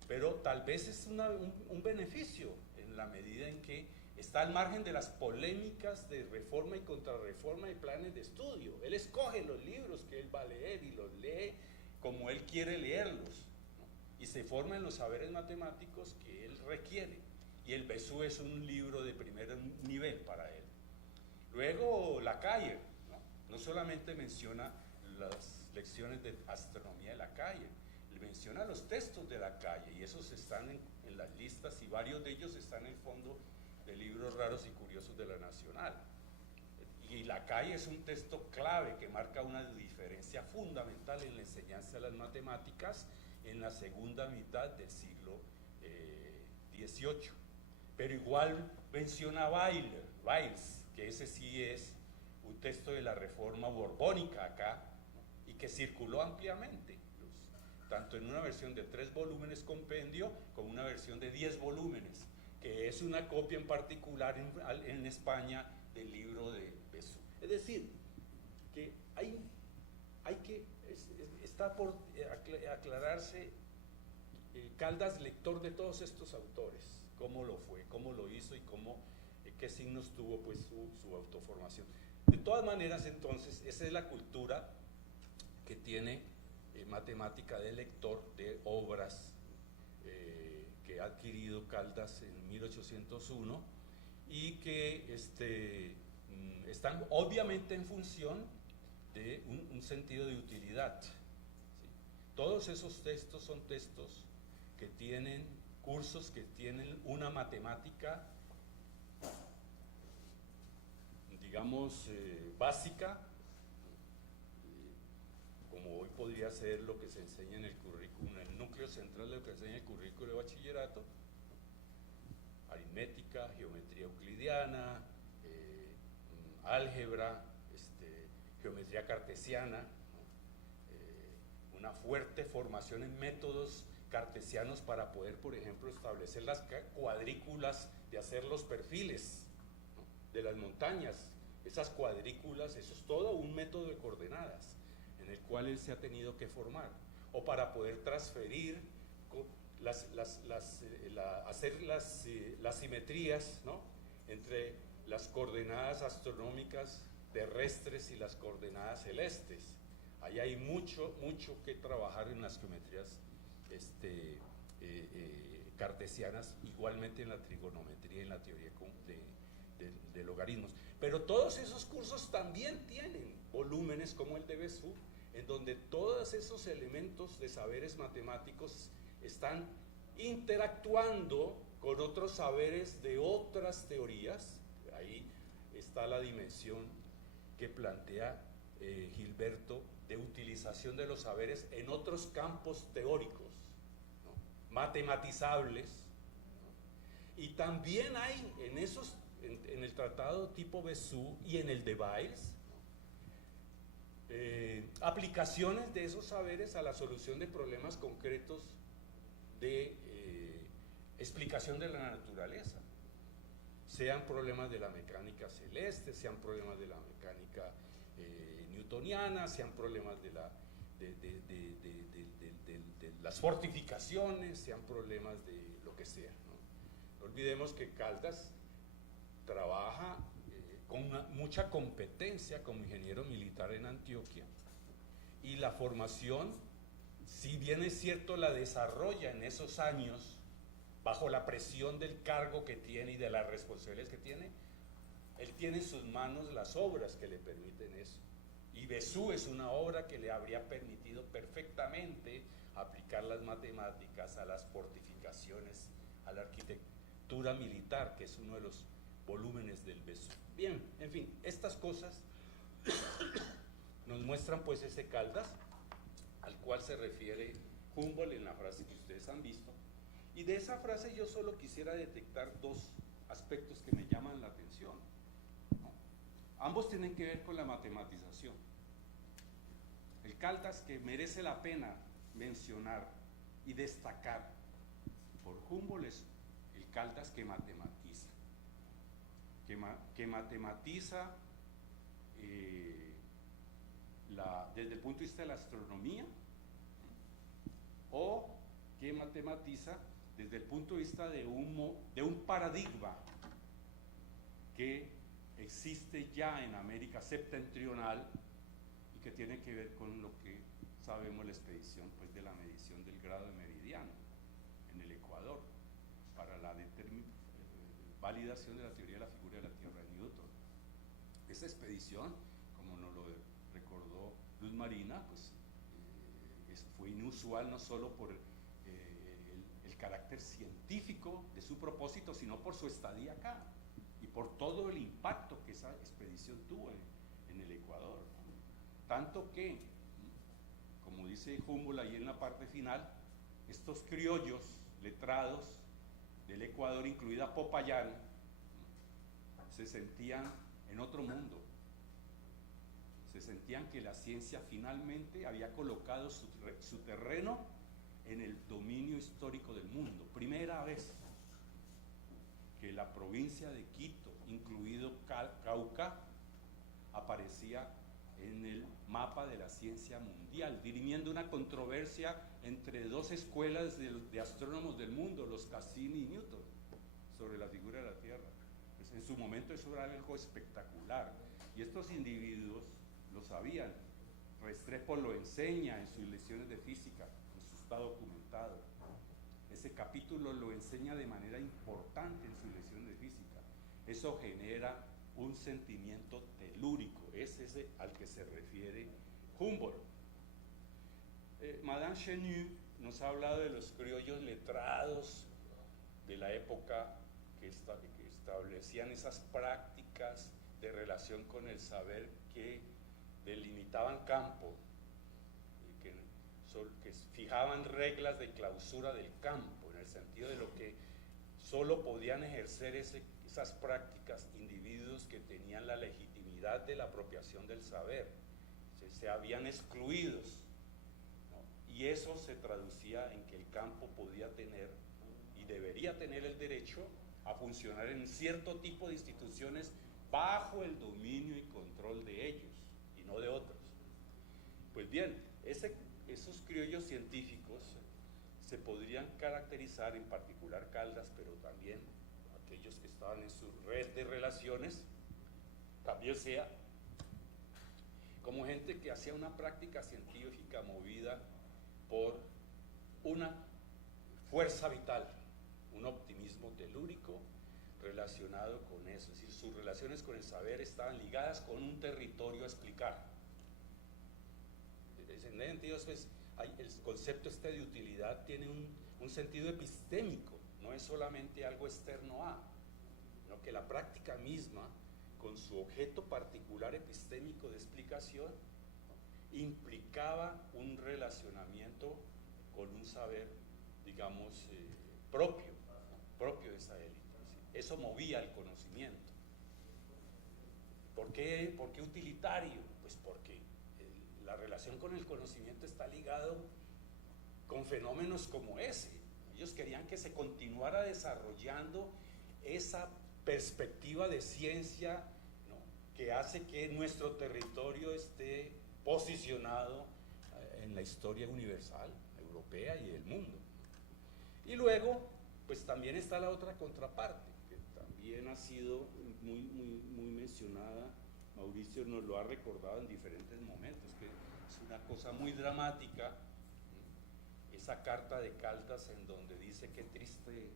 Pero tal vez es un beneficio en la medida en que está al margen de las polémicas de reforma y contrarreforma y planes de estudio. Él escoge los libros que él va a leer y los lee como él quiere leerlos, ¿no?, y se forma en los saberes matemáticos que él requiere. Y el Bessou es un libro de primer nivel para él. Luego Lacaille, no solamente menciona las lecciones de astronomía de Lacaille, menciona los textos de Lacaille, y esos están en las listas, y varios de ellos están en el fondo de libros raros y curiosos de la Nacional. Y Lacaille es un texto clave que marca una diferencia fundamental en la enseñanza de las matemáticas en la segunda mitad del siglo XVIII. Pero igual menciona Weiss, que ese sí es un texto de la reforma borbónica acá, ¿no?, y que circuló ampliamente. Los tanto en una versión de 3 volúmenes compendio como una versión de 10 volúmenes, que es una copia en particular en España del libro de Bessou. Es decir, que está por aclararse Caldas, lector de todos estos autores, cómo lo fue, cómo lo hizo y qué signos tuvo pues su autoformación. De todas maneras, entonces, esa es la cultura que tiene matemática de lector de obras que ha adquirido Caldas en 1801 y que están obviamente en función de un sentido de utilidad. ¿Sí? Todos esos textos son textos que tienen cursos, que tienen una matemática, digamos, básica, como hoy podría ser lo que se enseña en el currículum, el núcleo central de lo que se enseña en el currículo de bachillerato: aritmética, geometría euclidiana, álgebra, geometría cartesiana, ¿no? Una fuerte formación en métodos cartesianos para poder, por ejemplo, establecer las cuadrículas de hacer los perfiles, ¿no?, de las montañas. Esas cuadrículas, eso es todo un método de coordenadas en el cual él se ha tenido que formar, o para poder transferir, hacer las simetrías, ¿no?, entre las coordenadas astronómicas terrestres y las coordenadas celestes. Ahí hay mucho que trabajar en las geometrías cartesianas, igualmente en la trigonometría y en la teoría de logaritmos. Pero todos esos cursos también tienen volúmenes como el de Bessou, en donde todos esos elementos de saberes matemáticos están interactuando con otros saberes de otras teorías. Ahí está la dimensión que plantea Gilberto de utilización de los saberes en otros campos teóricos, ¿no?, matematizables, ¿no? Y también hay en el tratado tipo Bessou y en el de Bayes, aplicaciones de esos saberes a la solución de problemas concretos de explicación de la naturaleza, sean problemas de la mecánica celeste, sean problemas de la mecánica newtoniana, sean problemas de las fortificaciones, sean problemas de lo que sea, ¿no? No olvidemos que Caldas trabaja con mucha competencia como ingeniero militar en Antioquia, y la formación, si bien es cierto, la desarrolla en esos años bajo la presión del cargo que tiene y de las responsabilidades que tiene. Él tiene en sus manos las obras que le permiten eso, y Bessou es una obra que le habría permitido perfectamente aplicar las matemáticas a las fortificaciones, a la arquitectura militar, que es uno de los volúmenes del Bessou. Bien, en fin, estas cosas nos muestran pues ese Caldas al cual se refiere Humboldt en la frase que ustedes han visto, y de esa frase yo solo quisiera detectar dos aspectos que me llaman la atención, ¿no? Ambos tienen que ver con la matematización. El Caldas que merece la pena mencionar y destacar por Humboldt es el Caldas que matematiza, que matematiza desde el punto de vista de la astronomía, o que matematiza desde el punto de vista de un paradigma que existe ya en América septentrional y que tiene que ver con lo que sabemos, la expedición pues, de la medición del grado de meridiano en el Ecuador para la validación de la teoría de la figura de la Tierra de Newton. Esa expedición, como nos lo recordó Luz Marina, pues fue inusual no solo por el carácter científico de su propósito, sino por su estadía acá y por todo el impacto que esa expedición tuvo en el Ecuador, ¿no? Tanto que, como dice Humboldt ahí en la parte final, estos criollos letrados del Ecuador, incluida Popayán, se sentían en otro mundo, se sentían que la ciencia finalmente había colocado su terreno en el dominio histórico del mundo. Primera vez que la provincia de Quito, incluido Cauca, aparecía en el mapa de la ciencia mundial, dirimiendo una controversia entre dos escuelas de astrónomos del mundo, los Cassini y Newton, sobre la figura de la Tierra. Pues en su momento eso era algo espectacular, y estos individuos lo sabían. Restrepo lo enseña en sus lecciones de física, eso está documentado. Ese capítulo lo enseña de manera importante en sus lecciones de física. Eso genera un sentimiento telúrico, es ese al que se refiere Humboldt. Madame Chenu nos ha hablado de los criollos letrados de la época que establecían esas prácticas de relación con el saber que delimitaban campo, que fijaban reglas de clausura del campo, en el sentido de lo que solo podían ejercer esas prácticas individuos que tenían la legitimidad de la apropiación del saber, se habían excluidos, ¿no? Y eso se traducía en que el campo podía tener y debería tener el derecho a funcionar en cierto tipo de instituciones bajo el dominio y control de ellos y no de otros. Pues bien, esos criollos científicos se podrían caracterizar, en particular Caldas, pero también aquellos que estaban en su red de relaciones, también sea como gente que hacía una práctica científica movida por una fuerza vital, un optimismo telúrico relacionado con eso, es decir, sus relaciones con el saber estaban ligadas con un territorio a explicar. En ese sentido, pues, el concepto de utilidad tiene un sentido epistémico, no es solamente algo externo a, sino que la práctica misma, con su objeto particular epistémico de explicación, ¿no?, implicaba un relacionamiento con un saber, digamos, propio de esa élite. ¿Sí? Eso movía el conocimiento. ¿Por qué utilitario? Pues porque la relación con el conocimiento está ligado con fenómenos como ese. Ellos querían que se continuara desarrollando esa perspectiva de ciencia, ¿no?, que hace que nuestro territorio esté posicionado en la historia universal, europea y del mundo. Y luego, pues también está la otra contraparte, que también ha sido muy mencionada. Mauricio nos lo ha recordado en diferentes momentos, que es una cosa muy dramática, esa carta de Caldas en donde dice qué triste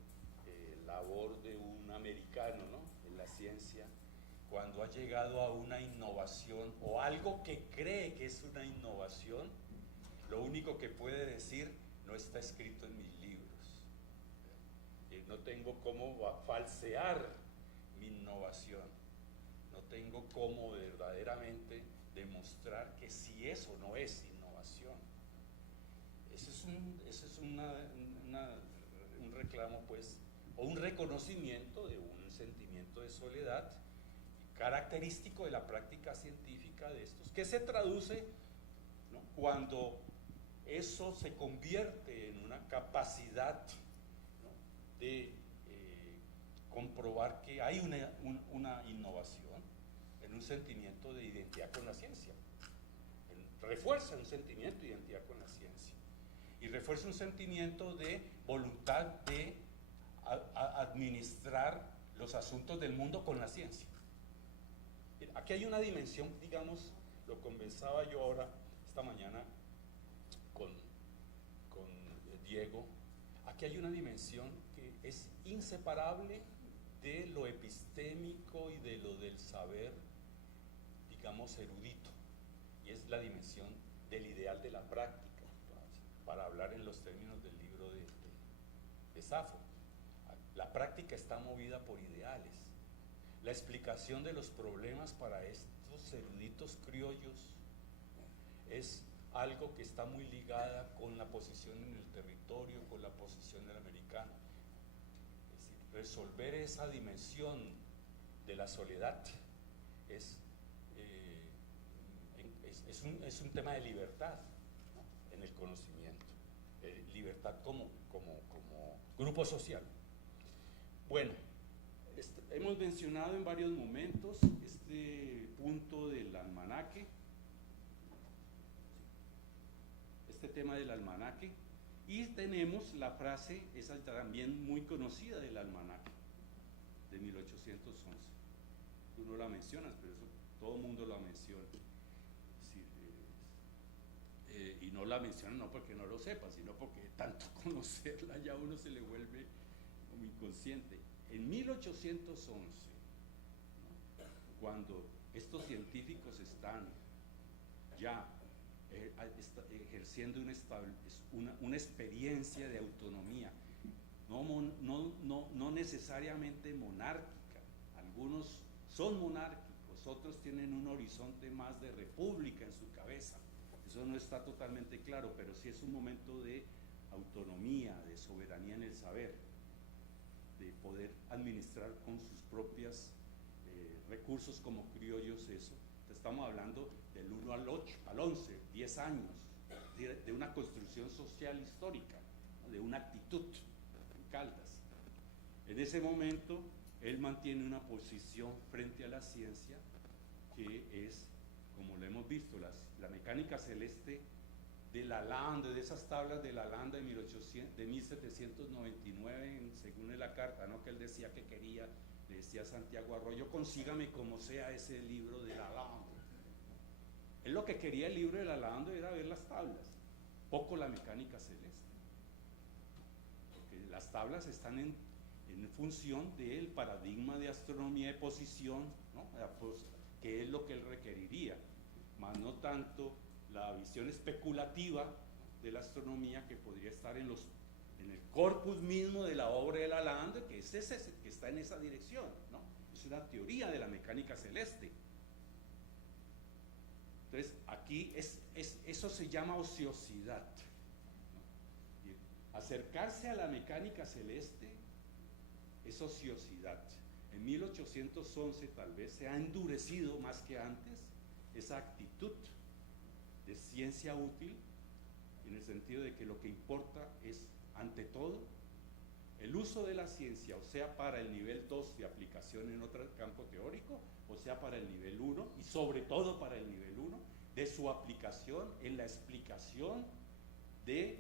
labor de un americano, ¿no?, en la ciencia, cuando ha llegado a una innovación o algo que cree que es una innovación, lo único que puede decir: no está escrito en mis libros, no tengo cómo falsear mi innovación, no tengo cómo verdaderamente demostrar que si eso no es innovación. Ese es un reclamo, pues, o un reconocimiento de un sentimiento de soledad característico de la práctica científica de estos, que se traduce, ¿no?, cuando eso se convierte en una capacidad, ¿no?, de comprobar que hay una innovación, en un sentimiento de identidad con la ciencia. Refuerza un sentimiento de identidad con la ciencia y refuerza un sentimiento de voluntad de administrar los asuntos del mundo con la ciencia. Aquí hay una dimensión, digamos, lo conversaba yo ahora, esta mañana, con Diego. Aquí hay una dimensión que es inseparable de lo epistémico y de lo del saber, digamos, erudito, y es la dimensión del ideal de la práctica, para hablar en los términos del libro de Safo. La práctica está movida por ideales. La explicación de los problemas para estos eruditos criollos es algo que está muy ligada con la posición en el territorio, con la posición del americano. Es decir, resolver esa dimensión de la soledad es un tema de libertad, ¿no?, en el conocimiento. libertad como grupo social. Bueno, hemos mencionado en varios momentos este punto del almanaque, este tema del almanaque, y tenemos la frase, esa también muy conocida del almanaque, de 1811. Tú no la mencionas, pero eso todo el mundo la menciona. Y no la mencionan no porque no lo sepan, sino porque tanto conocerla ya uno se le vuelve como inconsciente. En 1811, ¿no?, cuando estos científicos están ya ejerciendo una experiencia de autonomía, no necesariamente monárquica, algunos son monárquicos, otros tienen un horizonte más de república en su cabeza. Eso no está totalmente claro, pero sí es un momento de autonomía, de soberanía en el saber, de poder administrar con sus propios recursos como criollos eso. Estamos hablando del 1 al 8, al 11, 10 años, de una construcción social histórica, ¿no?, de una actitud en Caldas. En ese momento, él mantiene una posición frente a la ciencia que es, como lo hemos visto, la mecánica celeste de Lalande, de esas tablas de Lalande de 1799, según la carta, ¿no?, que él decía que quería, le decía a Santiago Arroyo, consígame como sea ese libro de Lalande. Él lo que quería el libro de Lalande era ver las tablas, poco la mecánica celeste, porque las tablas están en función del paradigma de astronomía de posición, ¿no?, que es lo que él requeriría, más no tanto la visión especulativa de la astronomía que podría estar en el corpus mismo de la obra de Lalande, que es ese, que está en esa dirección, ¿no? Es una teoría de la mecánica celeste. Entonces, aquí eso se llama ociosidad, ¿no? Y acercarse a la mecánica celeste es ociosidad. En 1811 tal vez se ha endurecido más que antes esa actitud de ciencia útil, en el sentido de que lo que importa es, ante todo, el uso de la ciencia, o sea, para el nivel 2 de aplicación en otro campo teórico, o sea, para el nivel 1, y sobre todo para el nivel 1, de su aplicación en la explicación de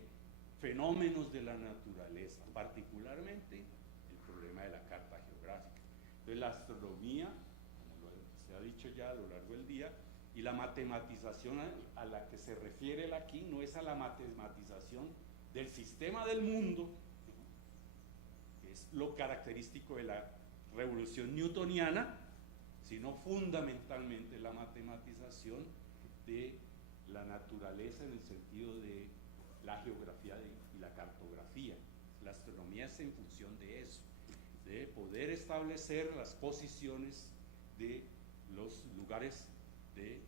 fenómenos de la naturaleza, particularmente el problema de la carta geográfica. Entonces, la astronomía, como se ha dicho ya a lo largo del día, y la matematización a la que se refiere él aquí no es a la matematización del sistema del mundo, que es lo característico de la revolución newtoniana, sino fundamentalmente la matematización de la naturaleza en el sentido de la geografía y la cartografía. La astronomía es en función de eso, de poder establecer las posiciones de los lugares de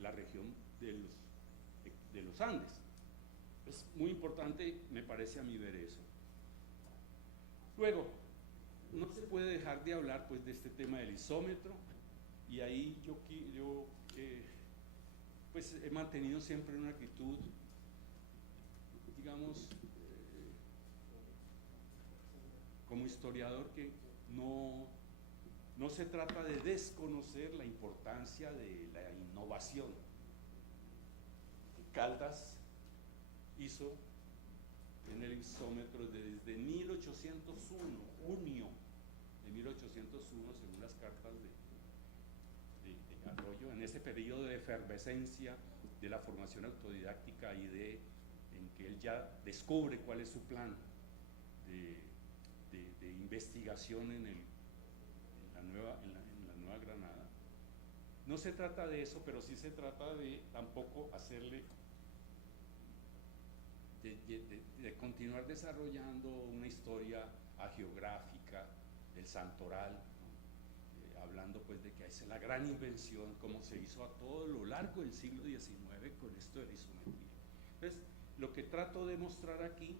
la región de los Andes. Es muy importante, me parece a mí, ver eso. Luego, no se puede dejar de hablar pues de este tema del isómetro, y ahí yo pues he mantenido siempre una actitud, digamos, como historiador, que no se trata de desconocer la importancia de la innovación que Caldas hizo en el isómetro desde 1801, junio de 1801, según las cartas de Arroyo, en ese periodo de efervescencia de la formación autodidáctica y en que él ya descubre cuál es su plan de investigación en la Nueva Granada. No se trata de eso, pero sí se trata de tampoco hacerle, de continuar desarrollando una historia agiográfica del santoral, ¿no? Hablando pues de que es la gran invención, como se hizo a todo lo largo del siglo XIX con esto de la isometría. Entonces, lo que trato de mostrar aquí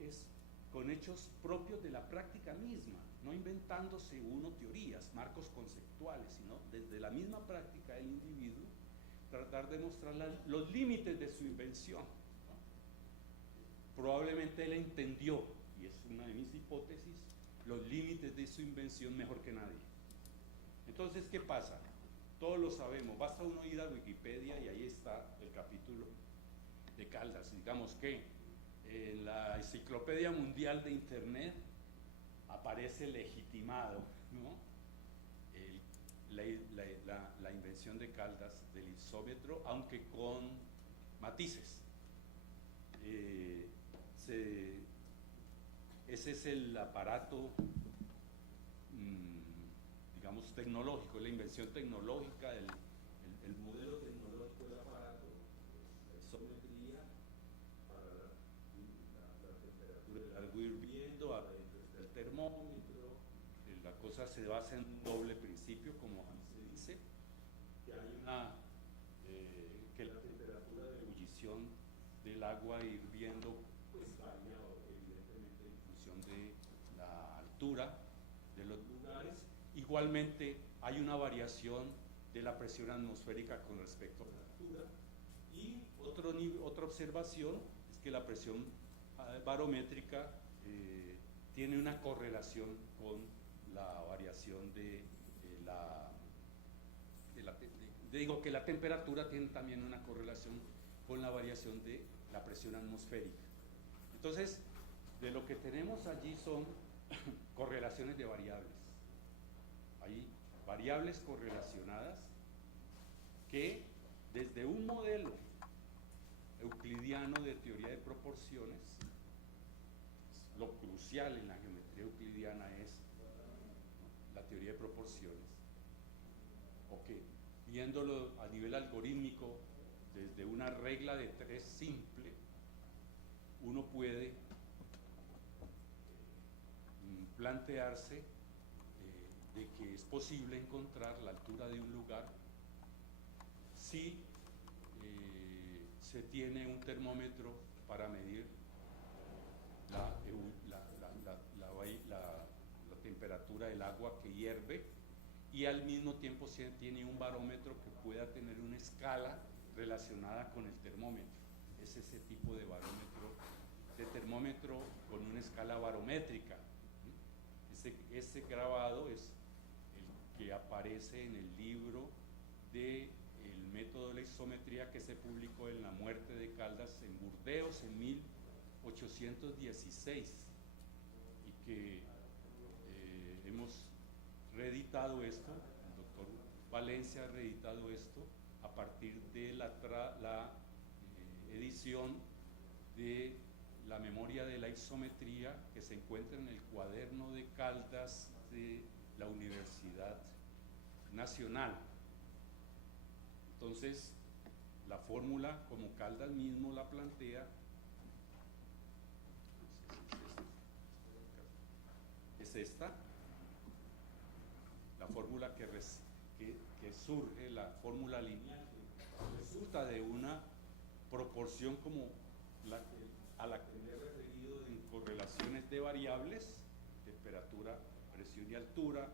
es con hechos propios de la práctica misma, no inventándose uno teorías, marcos conceptuales, sino desde la misma práctica del individuo, tratar de mostrar los límites de su invención, ¿no? probablemente él entendió, y es una de mis hipótesis, los límites de su invención mejor que nadie. Entonces, ¿qué pasa? Todos lo sabemos, basta uno ir a Wikipedia y ahí está el capítulo de Caldas. Digamos que en la Enciclopedia Mundial de Internet aparece legitimado, ¿no? La invención de Caldas del isómetro, aunque con matices. Ese es el aparato, digamos, tecnológico, la invención tecnológica, el modelo tecnológico del aparato, la isometría para la temperatura del agua hirviendo, el termómetro. La cosa se basa en un doble principio, como se dice, que hay que la temperatura de ebullición del agua hirviendo pues varía evidentemente en función de la altura de los lugares. Igualmente hay una variación de la presión atmosférica con respecto a la altura. Y otra observación es que la presión barométrica tiene una correlación con la variación digo que la temperatura tiene también una correlación con la variación de la presión atmosférica. Entonces, de lo que tenemos allí son correlaciones de variables. Hay variables correlacionadas que desde un modelo euclidiano de teoría de proporciones, lo crucial en la geometría euclidiana es la teoría de proporciones, viéndolo a nivel algorítmico desde una regla de 3 simple, uno puede plantearse de que es posible encontrar la altura de un lugar si se tiene un termómetro para medir la temperatura del agua que hierve, y al mismo tiempo se tiene un barómetro que pueda tener una escala relacionada con el termómetro. Es ese tipo de barómetro, de termómetro con una escala barométrica. Ese grabado es el que aparece en el libro del método de la isometría que se publicó en La muerte de Caldas en Burdeos en 1816, y que hemos reeditado esto, el doctor Valencia ha reeditado esto a partir de la edición de la memoria de la isometría que se encuentra en el cuaderno de Caldas de la Universidad Nacional. Entonces, la fórmula, como Caldas mismo la plantea, es esta, la fórmula que surge, la fórmula lineal, resulta de una proporción como a la que me he referido en correlaciones de variables, temperatura, presión y altura,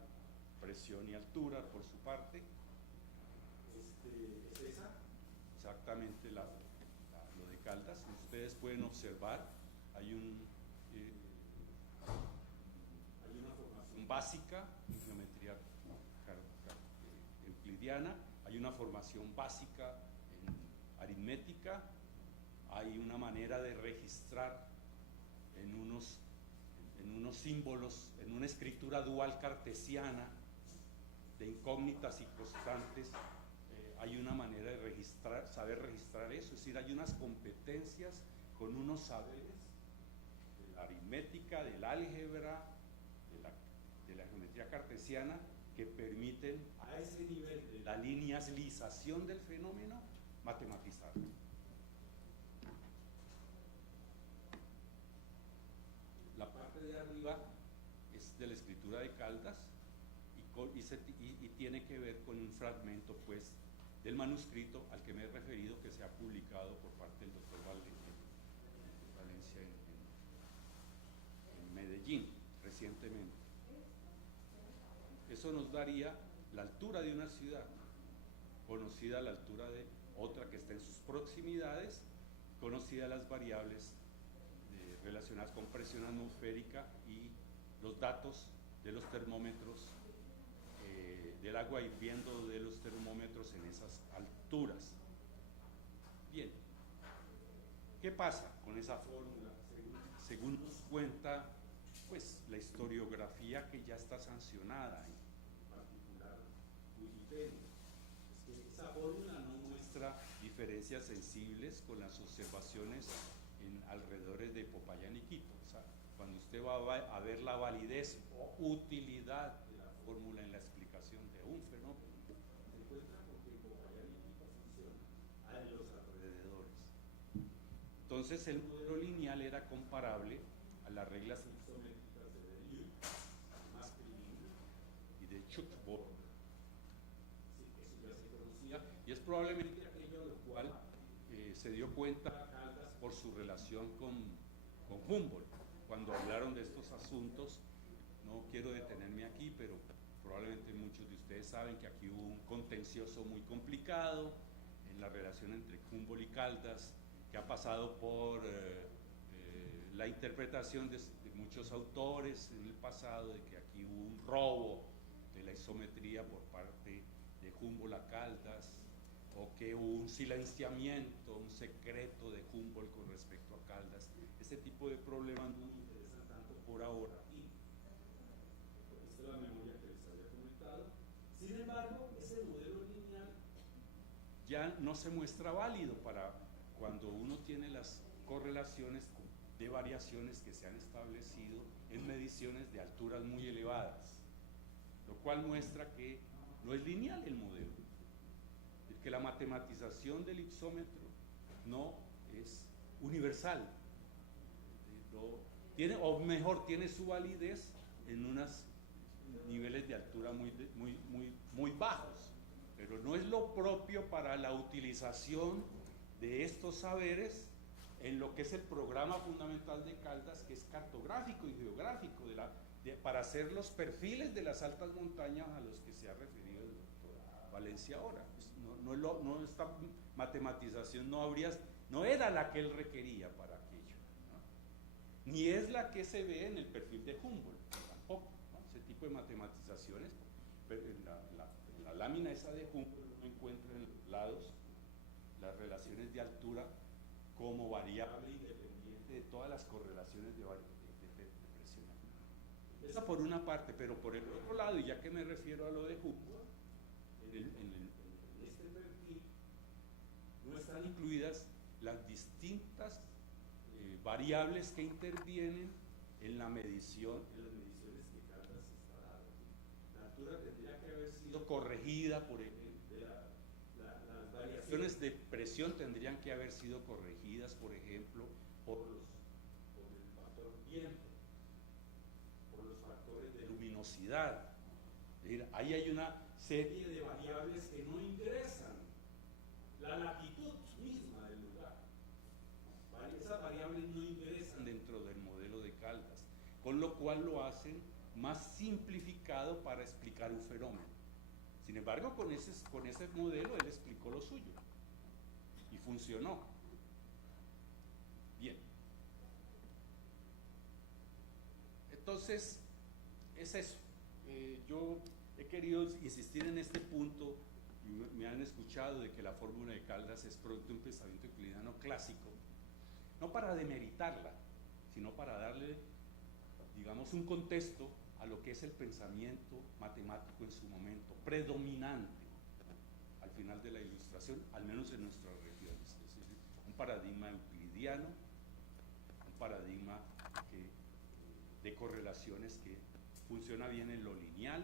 presión y altura por su parte. Es esa, exactamente lo de Caldas. Ustedes pueden observar, hay una formación básica en geometría euclidiana, hay una formación básica en aritmética, hay una manera de registrar en unos símbolos, en una escritura dual cartesiana de incógnitas y constantes, hay una manera de saber registrar eso, es decir, hay unas competencias con unos saberes de la aritmética, del álgebra, de la geometría cartesiana, que permiten a ese nivel de la linealización del fenómeno matematizarlo. La parte de arriba es de la escritura de Caldas y tiene que ver con un fragmento pues del manuscrito al que me he referido, que se ha publicado por parte del doctor Valencia en Medellín recientemente. Eso nos daría la altura de una ciudad, conocida a la altura de otra que está en sus proximidades, conocida las variables relacionadas con presión atmosférica y los datos de los termómetros del agua hirviendo de los termómetros en esas alturas. Bien, ¿qué pasa con esa fórmula? Según nos cuenta pues la historiografía que ya está sancionada, en particular Wikipedia, es que esa fórmula no muestra diferencias sensibles con las observaciones en alrededores de Popayán y Quito. O sea, cuando usted va a ver la validez o utilidad de la fórmula en la explicación de un fenómeno, se encuentra con que Popayán y Quito funcionan a los alrededores. Entonces el modelo lineal era comparable a las reglas isométricas de Delisle, más primitivas, y de Schutzborn. Sí, eso ya se conocía, y es probablemente aquello a lo cual se dio cuenta Caldas por su relación con Humboldt. Cuando hablaron de estos asuntos, no quiero detenerme aquí, pero probablemente muchos de ustedes saben que aquí hubo un contencioso muy complicado en la relación entre Humboldt y Caldas, que ha pasado por la interpretación de muchos autores en el pasado de que aquí hubo un robo de la isometría por parte de Humboldt a Caldas, o que hubo un silenciamiento, un secreto de Humboldt con respecto a Caldas. Este tipo de problemas no me interesan tanto por ahora aquí. Esta es la memoria que les había comentado. Sin embargo, ese modelo lineal ya no se muestra válido para cuando uno tiene las correlaciones de variaciones que se han establecido en mediciones de alturas muy elevadas, lo cual muestra que no es lineal el modelo, que la matematización del ipsómetro no es universal, tiene, o mejor, tiene su validez en unos niveles de altura muy bajos, pero no es lo propio para la utilización de estos saberes en lo que es el programa fundamental de Caldas, que es cartográfico y geográfico, para hacer los perfiles de las altas montañas a los que se ha referido el doctor Valencia ahora. No, esta matematización no era la que él requería para aquello, ¿no? Ni es la que se ve en el perfil de Humboldt, tampoco, ¿no? Ese tipo de matematizaciones, pero en la lámina esa de Humboldt uno encuentra en los lados las relaciones de altura como variable independiente de todas las correlaciones de presión. Esa por una parte, pero por el otro lado, y ya que me refiero a lo de Humboldt, en este perfil no están incluidas las distintas variables que intervienen en la medición, en las mediciones que Caldas está dando. La altura tendría que haber sido corregida por las variaciones de presión tendrían que haber sido corregidas, por ejemplo, por el factor viento, por los factores de luminosidad. Es decir, ahí hay una serie de variables que no ingresan. La latitud misma del lugar. Esas variables no ingresan dentro del modelo de Caldas, con lo cual lo hacen más simplificado para explicar un fenómeno. Sin embargo, con ese modelo él explicó lo suyo y funcionó. Bien. Entonces, es eso. Yo he querido insistir en este punto, y me han escuchado de que la fórmula de Caldas es producto de un pensamiento euclidiano clásico, no para demeritarla, sino para darle, digamos, un contexto a lo que es el pensamiento matemático en su momento, predominante al final de la Ilustración, al menos en nuestras regiones. Es decir, un paradigma euclidiano, un paradigma de correlaciones que funciona bien en lo lineal,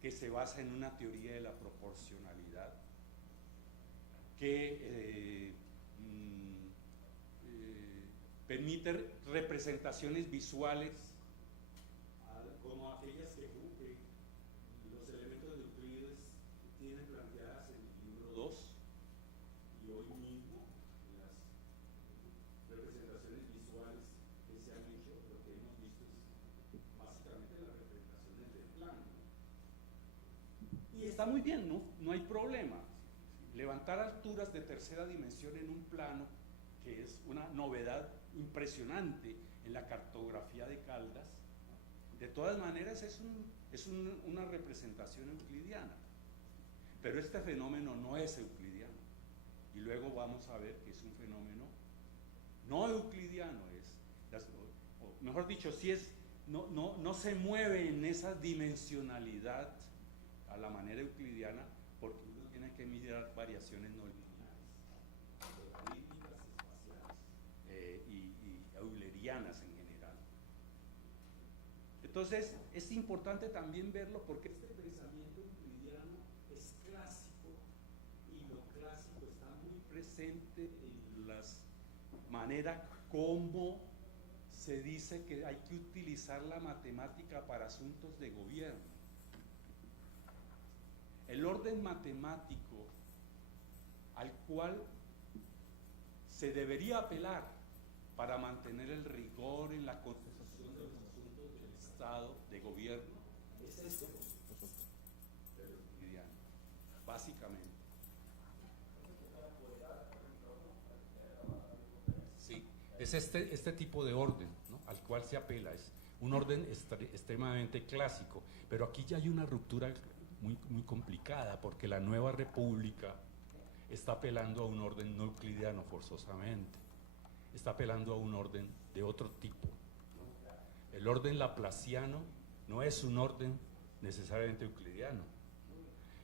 que se basa en una teoría de la proporcionalidad, que permite representaciones visuales como aquellas que los elementos de Euclides tienen planteadas en el libro 2 y hoy mismo las representaciones visuales que se han hecho, lo que hemos visto es básicamente las representaciones del plano. Y está muy bien, no hay problema. Levantar alturas de tercera dimensión en un plano, que es una novedad impresionante en la cartografía de Caldas. De todas maneras es una representación euclidiana, pero este fenómeno no es euclidiano, y luego vamos a ver que es un fenómeno no euclidiano, o mejor dicho, no se mueve en esa dimensionalidad a la manera euclidiana, porque uno tiene que mirar variaciones no lineales, políticas espaciales y eulerianas en general. Entonces es importante también verlo porque este pensamiento euclidiano es clásico, y lo clásico está muy presente en las maneras como se dice que hay que utilizar la matemática para asuntos de gobierno. El orden matemático al cual se debería apelar para mantener el rigor en la concepción de los asuntos del Estado, de gobierno, es este, pero euclidiano, básicamente. Sí, es este tipo de orden, ¿no?, al cual se apela, es un orden extremadamente clásico, pero aquí ya hay una ruptura muy complicada, porque la nueva república está apelando a un orden no euclidiano forzosamente, está apelando a un orden de otro tipo, ¿no? El orden laplaciano no es un orden necesariamente euclidiano.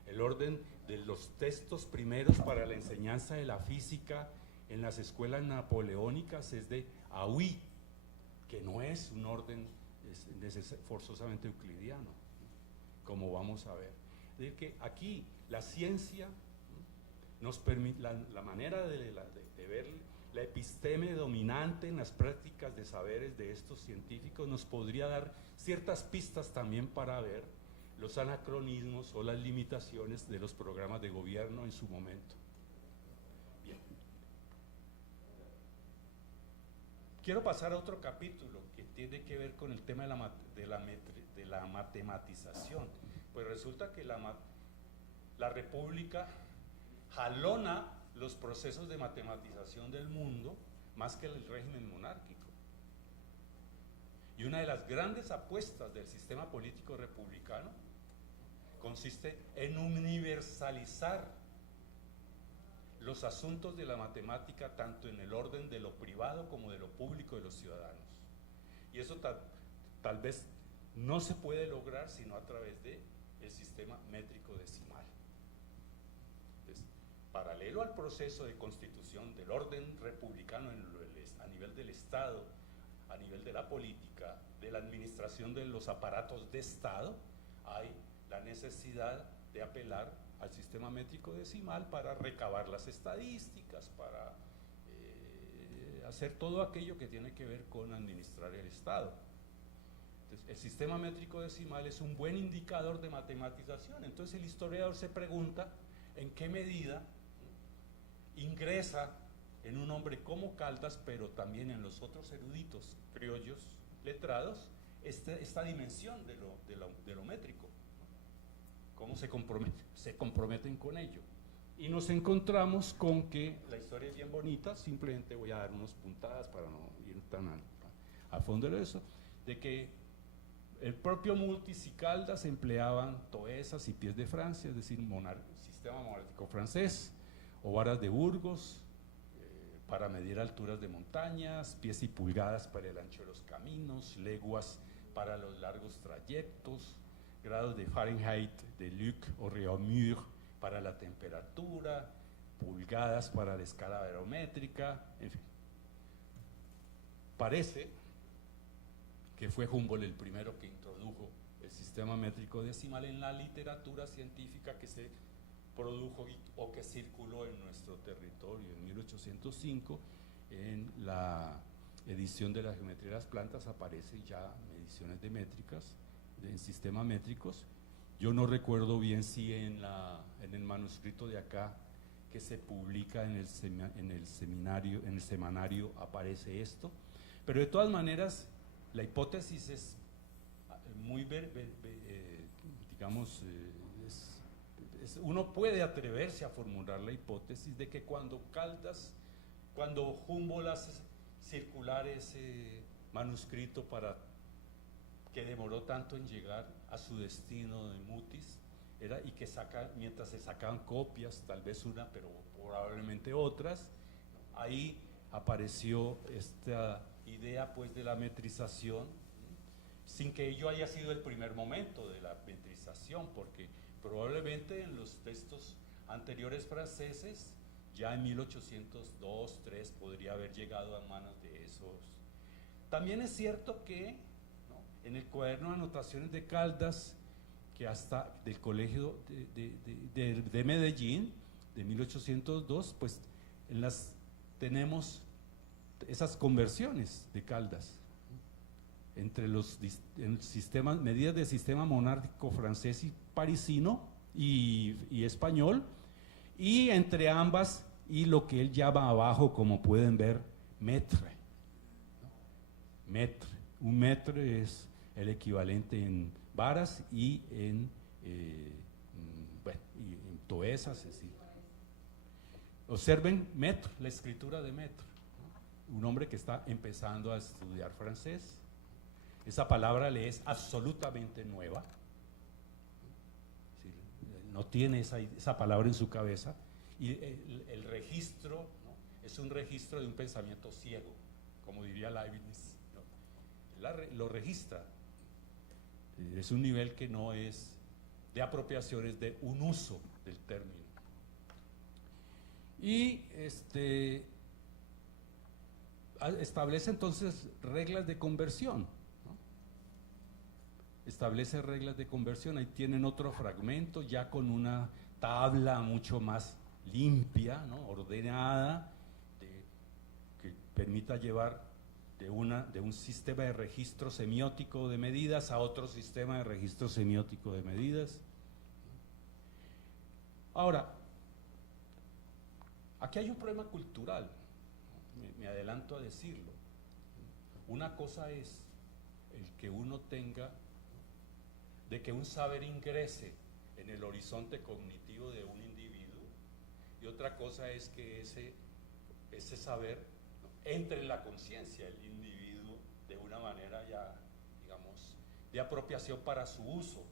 El orden de los textos primeros para la enseñanza de la física en las escuelas napoleónicas es de Aui, que no es un orden forzosamente euclidiano, ¿no?, como vamos a ver. Es decir, que aquí la ciencia nos permite, la manera de ver la episteme dominante en las prácticas de saberes de estos científicos nos podría dar ciertas pistas también para ver los anacronismos o las limitaciones de los programas de gobierno en su momento. Bien. Quiero pasar a otro capítulo que tiene que ver con el tema de la matematización. Pues resulta que la República jalona los procesos de matematización del mundo más que el régimen monárquico. Y una de las grandes apuestas del sistema político republicano consiste en universalizar los asuntos de la matemática tanto en el orden de lo privado como de lo público de los ciudadanos. Y eso tal vez no se puede lograr sino a través del sistema métrico decimal. Entonces, paralelo al proceso de constitución del orden republicano a nivel del Estado, a nivel de la política, de la administración de los aparatos de Estado, hay la necesidad de apelar al sistema métrico decimal para recabar las estadísticas, para hacer todo aquello que tiene que ver con administrar el Estado. Entonces, el sistema métrico decimal es un buen indicador de matematización. Entonces el historiador se pregunta en qué medida ingresa en un hombre como Caldas, pero también en los otros eruditos criollos letrados, esta dimensión de lo métrico. ¿Cómo se comprometen con ello? Y nos encontramos con que la historia es bien bonita, simplemente voy a dar unas puntadas para no ir tan a fondo de eso, de que el propio Multis y Caldas empleaban toesas y pies de Francia, es decir, sistema monárquico francés, o varas de Burgos, para medir alturas de montañas, pies y pulgadas para el ancho de los caminos, leguas para los largos trayectos, grados de Fahrenheit, de Luc o Réaumur para la temperatura, pulgadas para la escala barométrica, en fin. Parece que fue Humboldt el primero que introdujo el sistema métrico decimal en la literatura científica que se produjo o que circuló en nuestro territorio en 1805. En la edición de la geometría de las plantas aparecen ya mediciones de métricas, en sistemas métricos. Yo no recuerdo bien si en el manuscrito de acá que se publica en el semanario aparece esto, pero de todas maneras la hipótesis es muy, digamos, uno puede atreverse a formular la hipótesis de que cuando Humboldt circular ese manuscrito para que demoró tanto en llegar a su destino de Mutis, y que mientras se sacaban copias, tal vez una, pero probablemente otras, ahí apareció esta idea pues de la metrización, sin que ello haya sido el primer momento de la metrización, porque probablemente en los textos anteriores franceses, ya en 1802-3 podría haber llegado a manos de esos. También es cierto que, ¿no?, en el cuaderno de anotaciones de Caldas, que hasta del colegio de Medellín, de 1802, pues tenemos esas conversiones de Caldas entre los medidas del sistema monárquico francés y parisino y español, y entre ambas y lo que él llama abajo, como pueden ver, maître, ¿no? Maître. Un maître es el equivalente en varas y en toesas, es decir. Observen maître, la escritura de maître, ¿no? Un hombre que está empezando a estudiar francés. Esa palabra le es absolutamente nueva. Es decir, no tiene esa palabra en su cabeza. Y el registro, ¿no?, es un registro de un pensamiento ciego, como diría Leibniz, ¿no? Lo registra. Es un nivel que no es de apropiación, es de un uso del término. Y establece entonces reglas de conversión, ¿no? Establece reglas de conversión. Ahí tienen otro fragmento ya con una tabla mucho más limpia, ¿no?, ordenada, que permita llevar de un sistema de registro semiótico de medidas a otro sistema de registro semiótico de medidas. Ahora, aquí hay un problema cultural, me adelanto a decirlo. Una cosa es el que uno tenga, de que un saber ingrese en el horizonte cognitivo de un individuo, y otra cosa es que ese saber, ¿no?, entre en la conciencia del individuo de una manera ya, digamos, de apropiación para su uso,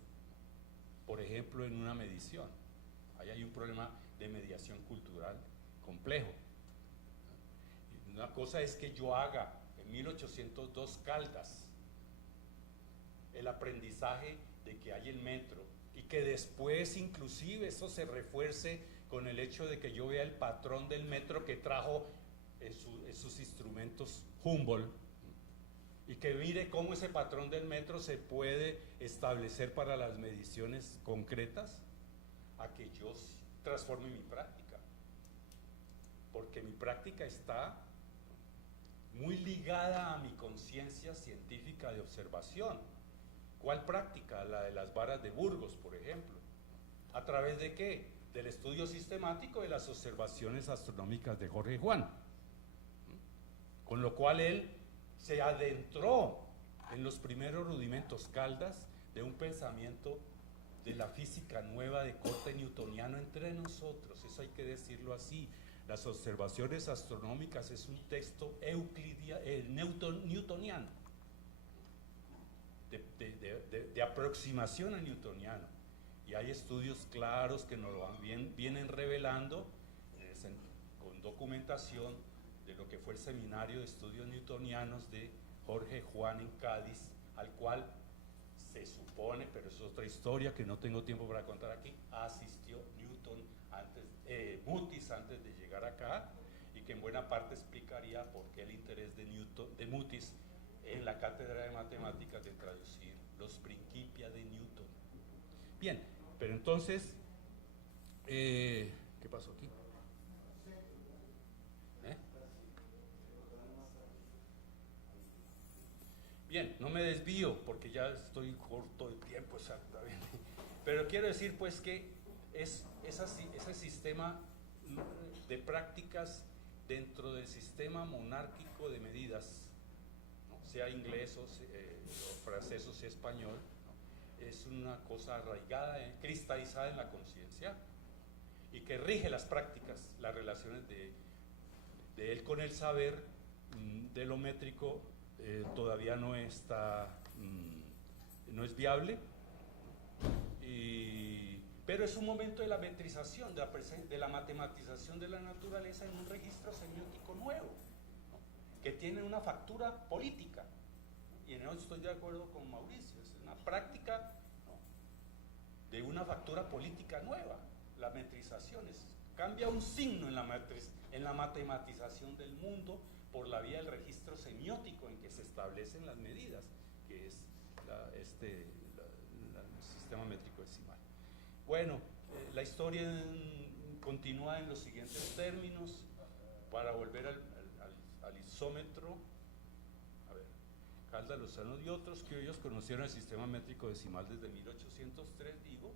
por ejemplo, en una medición. Ahí hay un problema de mediación cultural complejo. Una cosa es que yo haga en 1802 Caldas el aprendizaje de que hay el metro, y que después inclusive eso se refuerce con el hecho de que yo vea el patrón del metro que trajo en sus instrumentos Humboldt, y que mire cómo ese patrón del metro se puede establecer para las mediciones concretas, a que yo transforme mi práctica, porque mi práctica está muy ligada a mi conciencia científica de observación. ¿Cuál práctica? La de las varas de Burgos, por ejemplo. ¿A través de qué? Del estudio sistemático de las observaciones astronómicas de Jorge Juan. Con lo cual él se adentró en los primeros rudimentos Caldas de un pensamiento de la física nueva de corte newtoniano entre nosotros. Eso hay que decirlo así. Las observaciones astronómicas es un texto newtoniano, de aproximación a newtoniano, y hay estudios claros que nos lo vienen revelando con documentación de lo que fue el seminario de estudios newtonianos de Jorge Juan en Cádiz, al cual se supone, pero es otra historia que no tengo tiempo para contar aquí, asistió Mutis antes de llegar acá, y que en buena parte explicaría por qué el interés de Mutis en la cátedra de matemáticas de traducir los Principia de Newton. Bien, pero entonces, ¿qué pasó aquí? Bien, no me desvío porque ya estoy corto de tiempo exactamente, pero quiero decir pues que es ese sistema de prácticas dentro del sistema monárquico de medidas, ¿no?, sea inglés o francés o sea español, ¿no?, es una cosa arraigada, cristalizada en la conciencia, y que rige las prácticas, las relaciones de él con el saber, de lo métrico todavía no está, no es viable, pero es un momento de la metrización, de la matematización de la naturaleza en un registro semiótico nuevo, ¿no? Que tiene una factura política, y en eso estoy de acuerdo con Mauricio, es una práctica, ¿no?, de una factura política nueva. La metrización cambia un signo en la matematización del mundo por la vía del registro semiótico en que se establecen las medidas, que es el sistema métrico decimal. Bueno, la historia continúa en los siguientes términos. Para volver al isómetro, a ver, Caldas, Lozano y otros, que ellos conocieron el sistema métrico decimal desde 1803, digo,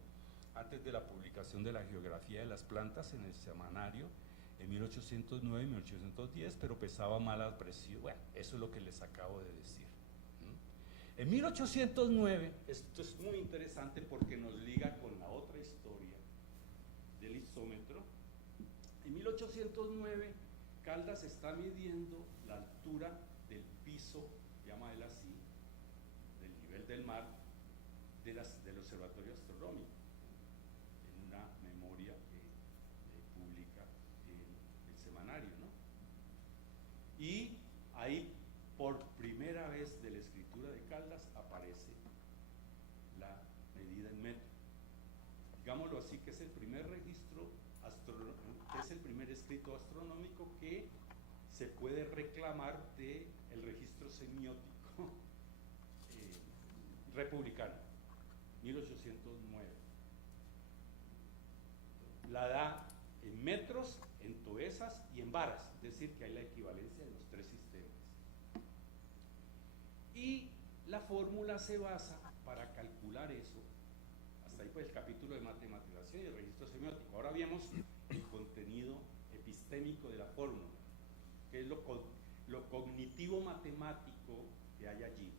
antes de la publicación de la geografía de las plantas en el semanario en 1809 y 1810, pero pesaba mal al precio. Bueno, eso es lo que les acabo de decir. En 1809, esto es muy interesante porque nos liga con la otra historia del isómetro. En 1809, Caldas está midiendo la altura del piso, llama él así, del nivel del mar, del observatorio astronómico, en una memoria que publica el semanario, ¿no? Y ahí, por primera vez de la escritura de Caldas, aparece la medida en metro. Digámoslo así, que es el primer registro es el primer escrito astronómico que se puede reclamar del registro semiótico republicano, 1809. La da en metros, en toesas y en varas, es decir, que hay la equivalencia de los tres sistemas. Y la fórmula se basa, para calcular eso, hasta ahí pues el capítulo de matematización y el registro semiótico. Ahora veamos el contenido epistémico de la fórmula, que es lo cognitivo matemático que hay allí.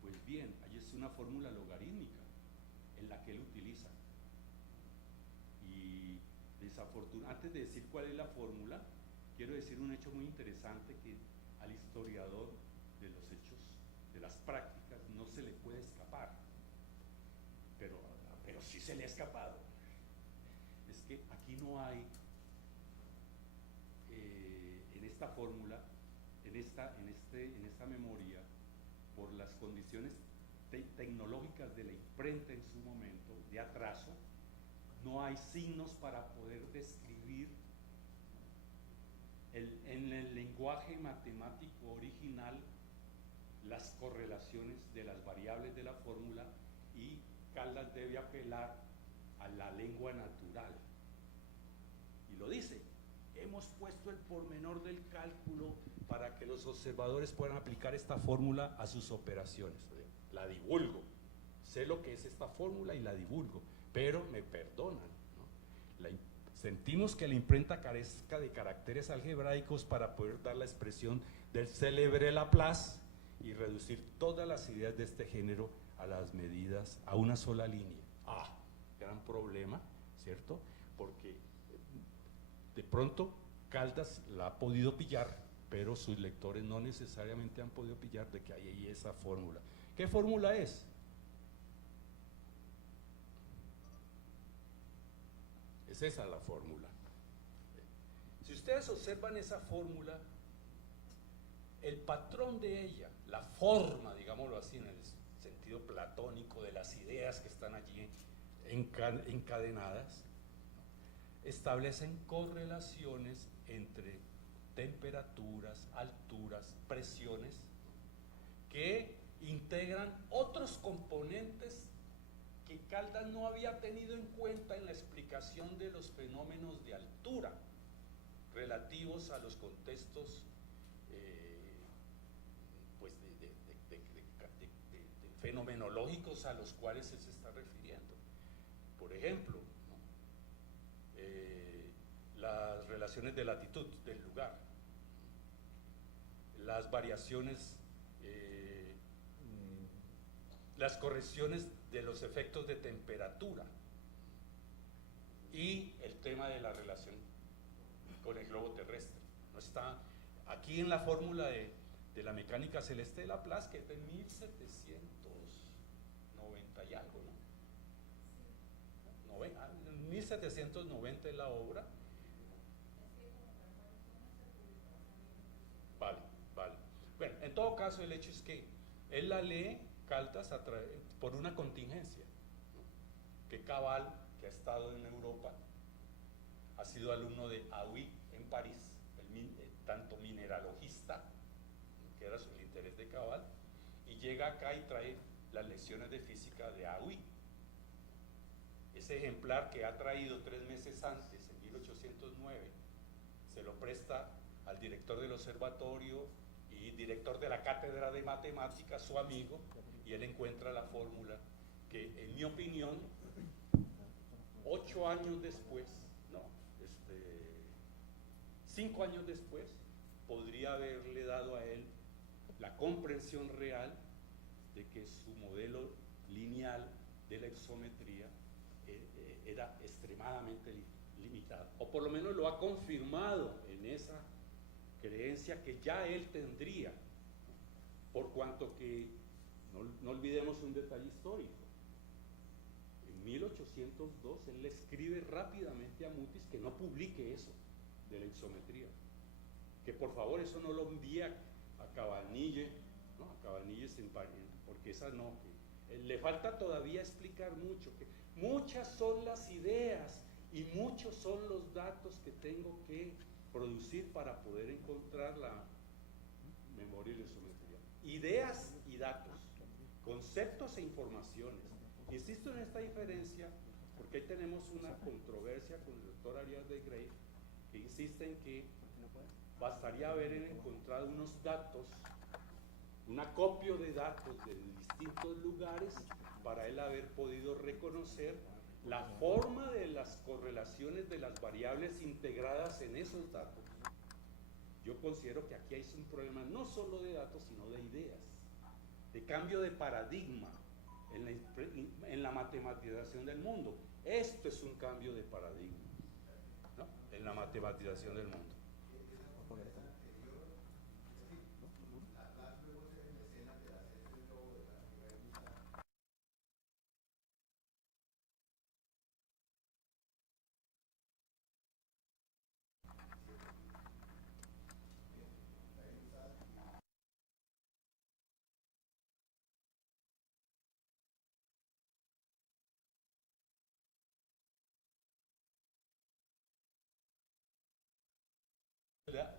Pues bien, allí es una fórmula logarítmica en la que él utiliza. Y antes de decir cuál es la fórmula, quiero decir un hecho muy interesante que al historiador de los hechos, de las prácticas, no se le puede escapar, pero sí se le ha escapado. Es que aquí no hay, en esta fórmula, en esta memoria, por las condiciones tecnológicas de la imprenta en su momento, de atraso, no hay signos para poder describir en el lenguaje matemático original las correlaciones de las variables de la fórmula, y Caldas debe apelar a la lengua natural. Y lo dice: hemos puesto el pormenor del cálculo para que los observadores puedan aplicar esta fórmula a sus operaciones. La divulgo, sé lo que es esta fórmula y la divulgo, pero me perdonan, ¿no? Sentimos que la imprenta carezca de caracteres algebraicos para poder dar la expresión del célebre Laplace y reducir todas las ideas de este género a las medidas, a una sola línea. Gran problema, ¿cierto? Porque de pronto Caldas la ha podido pillar, pero sus lectores no necesariamente han podido pillar de que hay ahí esa fórmula. ¿Qué fórmula es? Es esa la fórmula. Si ustedes observan esa fórmula, el patrón de ella, la forma, digámoslo así, en el sentido platónico de las ideas que están allí encadenadas, establecen correlaciones entre temperaturas, alturas, presiones, que integran otros componentes que Caldas no había tenido en cuenta en la explicación de los fenómenos de altura relativos a los contextos fenomenológicos a los cuales él se está refiriendo. Por ejemplo, ¿no?, las relaciones de latitud del lugar, las variaciones, las correcciones de los efectos de temperatura y el tema de la relación con el globo terrestre. No está aquí en la fórmula de de la mecánica celeste de Laplace, que es de 1790 y algo, ¿no? 1790 es la obra. Vale, vale. Bueno, en todo caso, el hecho es que él la lee, Caldas, por una contingencia, ¿no? Que Cabal, que ha estado en Europa, ha sido alumno de Hauy en París, tanto mineralogista, ¿no? Que era el interés de Cabal, y llega acá y trae las lecciones de física de Hauy. Ese ejemplar que ha traído 3 meses antes, en 1809, se lo presta al director del observatorio y director de la cátedra de matemáticas, su amigo, y él encuentra la fórmula que, en mi opinión, 8 años después, no, 5 años después, podría haberle dado a él la comprensión real de que su modelo lineal de la exometría era extremadamente limitado, o por lo menos lo ha confirmado en esa creencia que ya él tendría, por cuanto que, no olvidemos un detalle histórico, en 1802 él le escribe rápidamente a Mutis que no publique eso de la exometría, que por favor eso no lo envíe a Cabanilles, ¿no? A Cabanilles porque esa no, que le falta todavía explicar mucho, que muchas son las ideas y muchos son los datos que tengo que producir para poder encontrar la memoria y la isometría. Ideas y datos, conceptos e informaciones. Insisto en esta diferencia porque ahí tenemos una controversia con el doctor Arias de Grey, que insiste en que bastaría haber encontrado unos datos, un acopio de datos de distintos lugares para él haber podido reconocer la forma de las correlaciones de las variables integradas en esos datos. Yo considero que aquí hay un problema no solo de datos, sino de ideas, de cambio de paradigma en la matematización del mundo. Esto es un cambio de paradigma, ¿no? En la matematización del mundo.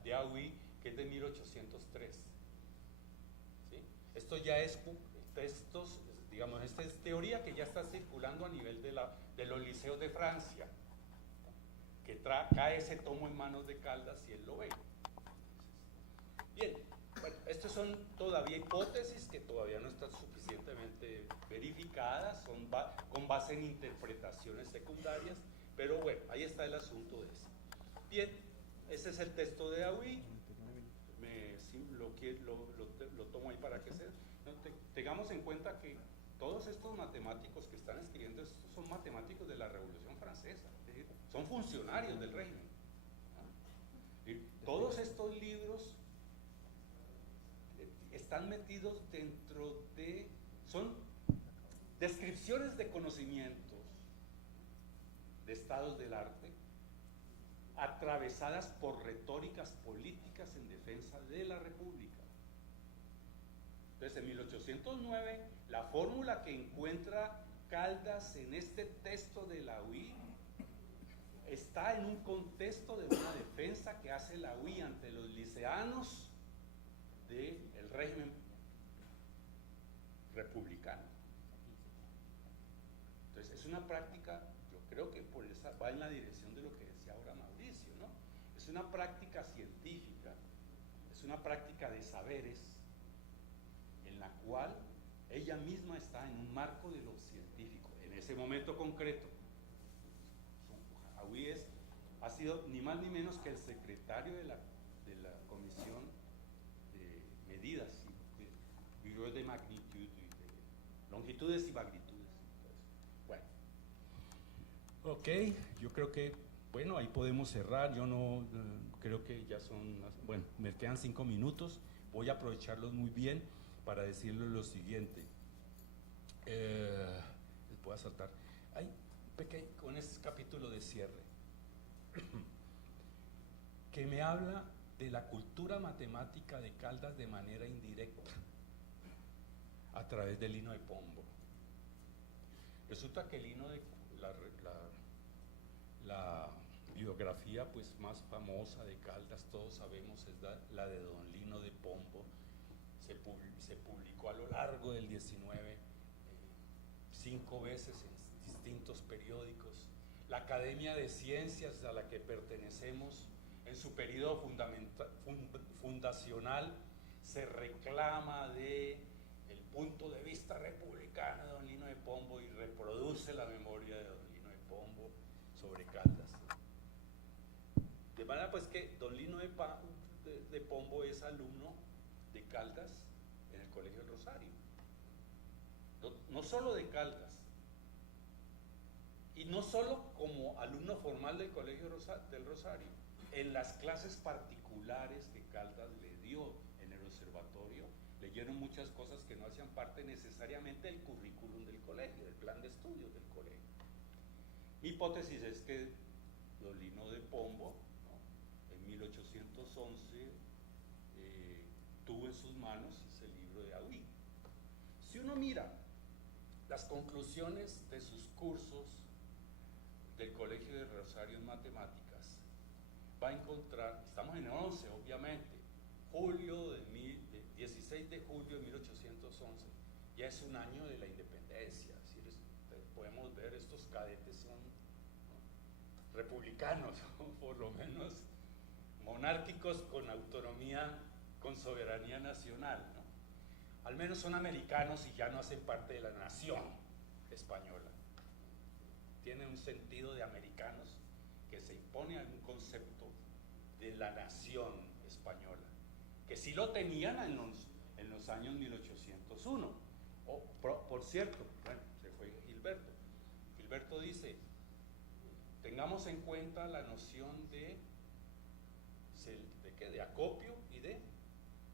De Hauy, que es de 1803. ¿Sí? Esto ya es textos, digamos, esta es teoría que ya está circulando a nivel de los liceos de Francia, que cae ese tomo en manos de Caldas y él lo ve. Bien, bueno, estas son todavía hipótesis que todavía no están suficientemente verificadas, son con base en interpretaciones secundarias, pero bueno, ahí está el asunto de eso. Bien, ese es el texto de Hauy, lo tomo ahí para que tengamos en cuenta que todos estos matemáticos que están escribiendo esto son matemáticos de la Revolución Francesa, es decir, son funcionarios del régimen. Y todos estos libros están metidos dentro de, son descripciones de conocimientos de estados del arte, atravesadas por retóricas políticas en defensa de la República. Entonces, en 1809, la fórmula que encuentra Caldas en este texto de la Hauy está en un contexto de una defensa que hace la Hauy ante los liceanos del régimen republicano. Entonces, es una práctica, yo creo que por esa va en la dirección de lo que decía ahora Mauricio, ¿no? Es una práctica científica, es una práctica de saberes en la cual ella misma está en un marco de lo científico. En ese momento concreto, Hauy ha sido ni más ni menos que el secretario de la Comisión de Medidas, de magnitud, de longitudes y magnitudes. Bueno, ok, yo creo que, bueno, ahí podemos cerrar. Yo no creo que ya son, bueno, me quedan 5 minutos. voy a aprovecharlos muy bien para decirles lo siguiente. Les voy a saltar. Con este capítulo de cierre, que me habla de la cultura matemática de Caldas de manera indirecta, a través del Lino de Pombo. Resulta que el Lino de la biografía pues más famosa de Caldas, todos sabemos, es la de don Lino de Pombo. Se publicó a lo largo del 19, 5 veces en distintos periódicos. La Academia de Ciencias a la que pertenecemos, en su periodo fundacional, se reclama de el punto de vista republicano de don Lino de Pombo y reproduce la memoria de don Lino de Pombo sobre Caldas. De manera pues que don Lino de Pombo es alumno de Caldas en el Colegio del Rosario. No solo de Caldas, y no solo como alumno formal del Colegio del Rosario, en las clases particulares que Caldas le dio en el observatorio, leyeron muchas cosas que no hacían parte necesariamente del currículum del colegio, del plan de estudios del colegio. Mi hipótesis es que don Lino de Pombo, ¿no?, en 1811 tuvo en sus manos ese libro de Haüy. Si uno mira las conclusiones de sus cursos del Colegio de Rosario en Matemáticas, va a encontrar, estamos en el 11 obviamente, 16 de julio de 1811, ya es un año de la independencia, podemos ver estos cadetes son, ¿no?, republicanos, ¿no?, por lo menos monárquicos con autonomía, con soberanía nacional, ¿no? Al menos son americanos y ya no hacen parte de la nación española. Tienen un sentido de americanos que se impone a un concepto de la nación española, que sí lo tenían en los años 1801. Por cierto, bueno, se fue Gilberto. Gilberto dice, tengamos en cuenta la noción de acopio y de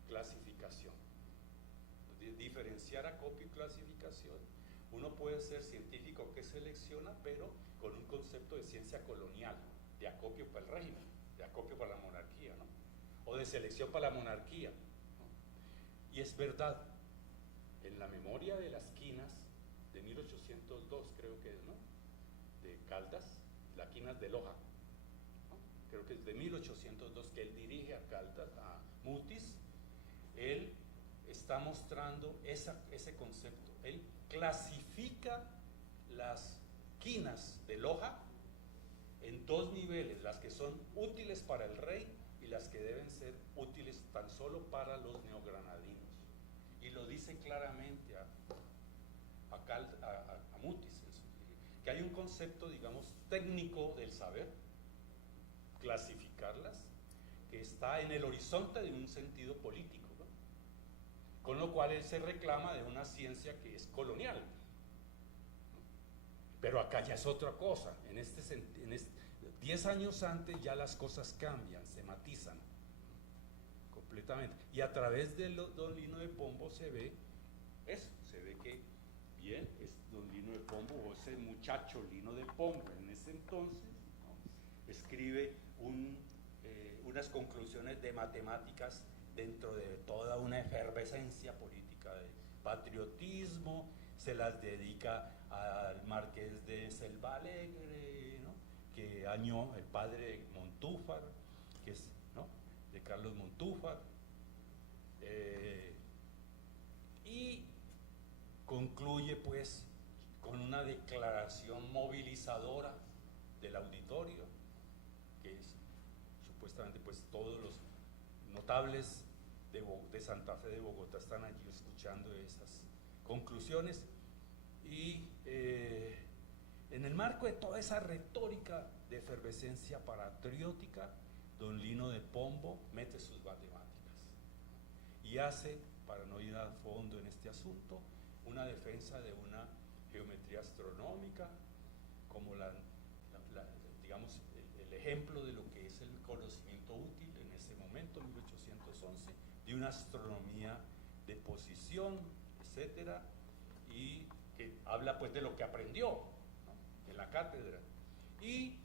clasificación. Diferenciar acopio y clasificación. Uno puede ser científico que selecciona, pero con un concepto de ciencia colonial, de acopio para el régimen, de acopio para la monarquía, ¿no?, o de selección para la monarquía, ¿no? Y es verdad, en la memoria de las quinas de 1802, creo que es, ¿no?, de Caldas, las quinas de Loja, ¿no?, creo que es de 1802, que él dirige a Caldas, a Mutis, él está mostrando ese concepto. Él clasifica las quinas de Loja en 2 niveles, las que son útiles para el rey y las que deben ser útiles tan solo para los neogranadinos. Y lo dice claramente a Mutis, que hay un concepto, digamos, técnico del saber, clasificarlas, que está en el horizonte de un sentido político, ¿no? Con lo cual él se reclama de una ciencia que es colonial. Pero acá ya es otra cosa. 10 años antes ya las cosas cambian, se matizan completamente. Y a través de don Lino de Pombo se ve eso, se ve que bien, es don Lino de Pombo, o ese muchacho Lino de Pombo en ese entonces, ¿no?, escribe unas conclusiones de matemáticas dentro de toda una efervescencia política de patriotismo, se las dedica al marqués de Selvalegre, ¿no?, que añó el padre Montúfar, que es, ¿no?, de Carlos Montúfar, y concluye pues con una declaración movilizadora del auditorio, que es supuestamente pues todos los notables de Santa Fe de Bogotá están allí escuchando esas conclusiones. Y en el marco de toda esa retórica de efervescencia patriótica, don Lino de Pombo mete sus matemáticas y hace, para no ir a fondo en este asunto, una defensa de una geometría astronómica como digamos, el ejemplo de lo que es el conocimiento útil en ese momento, 1811, de una astronomía de posición, etcétera, y que habla pues de lo que aprendió, ¿no?, en la cátedra, y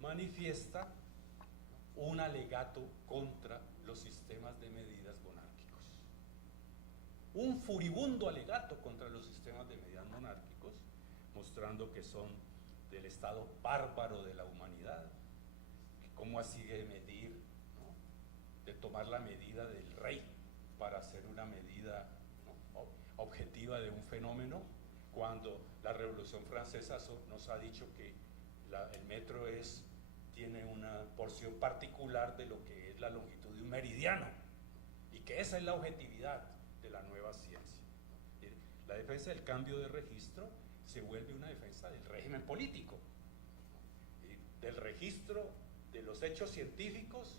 manifiesta un alegato contra los sistemas de medidas monárquicos. Un furibundo alegato contra los sistemas de medidas monárquicos, mostrando que son del estado bárbaro de la humanidad, que cómo así de medir, ¿no?, de tomar la medida del rey para hacer una medida, ¿no?, objetiva de un fenómeno, cuando la Revolución Francesa nos ha dicho que el metro tiene una porción particular de lo que es la longitud de un meridiano, y que esa es la objetividad de la nueva ciencia. La defensa del cambio de registro se vuelve una defensa del régimen político, del registro de los hechos científicos.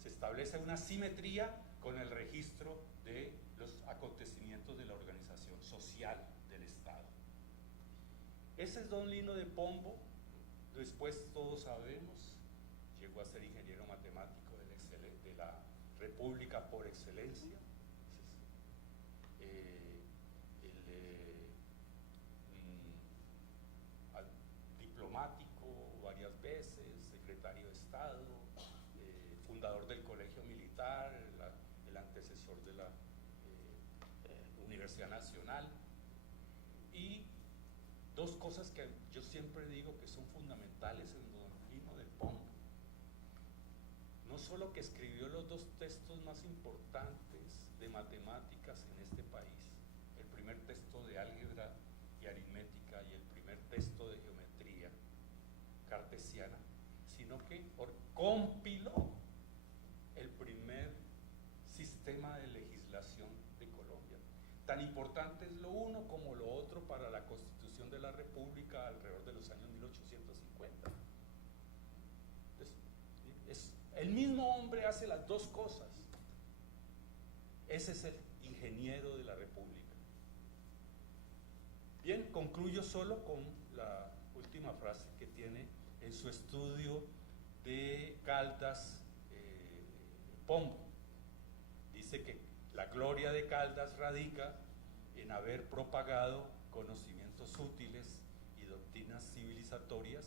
Se establece una simetría con el registro de los acontecimientos de la organización social del Estado. Ese es don Lino de Pombo. Después, todos sabemos, llegó a ser ingeniero matemático de la República por excelencia, diplomático varias veces, secretario de Estado, fundador del Colegio Militar, el antecesor de la Universidad Nacional. Y dos cosas que yo siempre digo que son fundamentales en don Lino de Pombo. No solo que escribió los dos textos más importantes de matemáticas en este país, el primer texto de álgebra y aritmética y el primer texto de geometría cartesiana, sino que compiló el primer sistema de legislación de Colombia. Tan importante es lo uno como lo otro para la Constitución de la República alrededor de los años 1850. El mismo hombre hace las dos cosas. Ese es el ingeniero de la República. Bien, concluyo solo con la última frase que tiene en su estudio de Caldas Pombo. Dice que la gloria de Caldas radica en haber propagado conocimientos útiles y doctrinas civilizatorias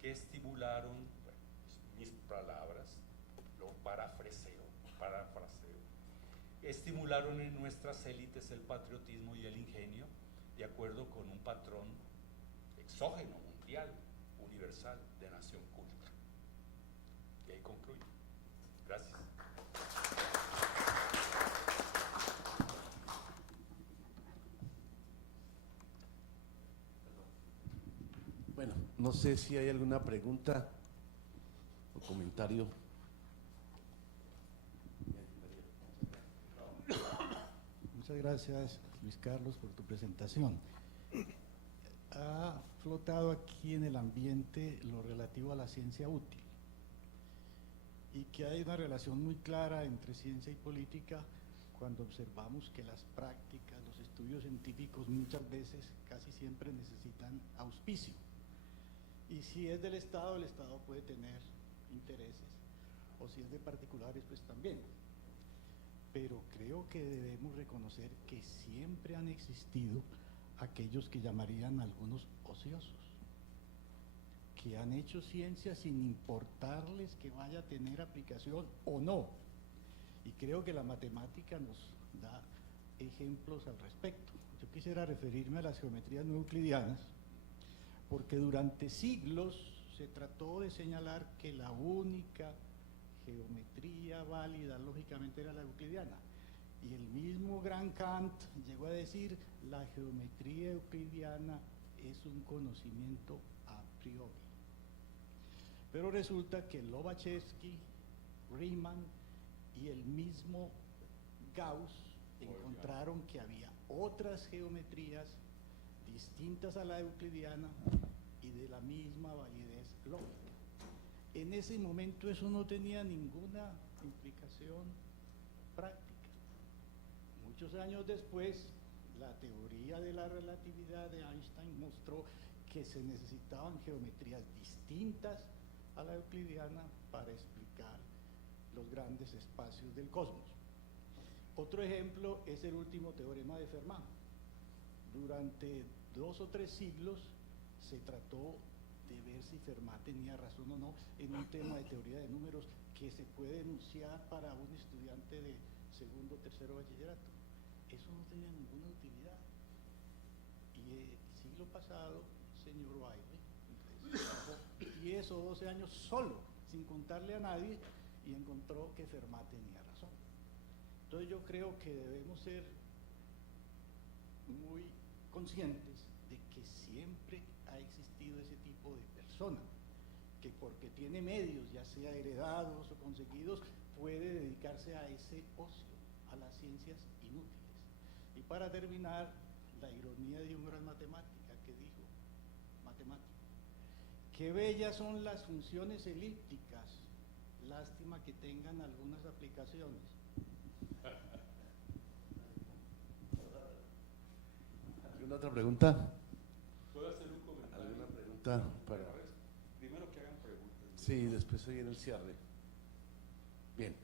que estimularon, bueno, mis palabras, lo parafraseo, estimularon en nuestras élites el patriotismo y el ingenio de acuerdo con un patrón exógeno, mundial, universal, de nación culta. Y ahí concluyo. Gracias. Bueno, no sé si hay alguna pregunta o comentario. Muchas gracias, Luis Carlos, por tu presentación. Ha flotado aquí en el ambiente lo relativo a la ciencia útil y que hay una relación muy clara entre ciencia y política cuando observamos que las prácticas, los estudios científicos muchas veces, casi siempre necesitan auspicio. Y si es del Estado, el Estado puede tener intereses, o si es de particulares, pues también. Pero creo que debemos reconocer que siempre han existido aquellos que llamarían algunos ociosos, que han hecho ciencia sin importarles que vaya a tener aplicación o no. Y creo que la matemática nos da ejemplos al respecto. Yo quisiera referirme a las geometrías no euclidianas, porque durante siglos se trató de señalar que la única geometría válida, lógicamente, era la euclidiana. Y el mismo gran Kant llegó a decir, la geometría euclidiana es un conocimiento a priori. Pero resulta que Lobachevsky, Riemann y el mismo Gauss encontraron que había otras geometrías distintas a la euclidiana y de la misma validez lógica. En ese momento eso no tenía ninguna implicación práctica. Muchos años después, la teoría de la relatividad de Einstein mostró que se necesitaban geometrías distintas a la euclidiana para explicar los grandes espacios del cosmos. Otro ejemplo es el último teorema de Fermat. Durante 2 o 3 siglos se trató de ver si Fermat tenía razón o no en un tema de teoría de números que se puede enunciar para un estudiante de segundo o tercero bachillerato. Eso no tenía ninguna utilidad. Y el siglo pasado, el señor Wiley trabajó 10 o 12 años solo, sin contarle a nadie, y encontró que Fermat tenía razón. Entonces yo creo que debemos ser muy conscientes de que siempre ha existido ese tipo de persona, que porque tiene medios, ya sea heredados o conseguidos, puede dedicarse a ese ocio, a las ciencias inútiles. Y para terminar, la ironía de un gran matemática que dijo, matemático, qué bellas son las funciones elípticas, lástima que tengan algunas aplicaciones. ¿Alguna otra pregunta? ¿Puedo hacer un comentario? ¿Alguna pregunta? Para... Primero que hagan preguntas. Sí, después viene el cierre. Bien.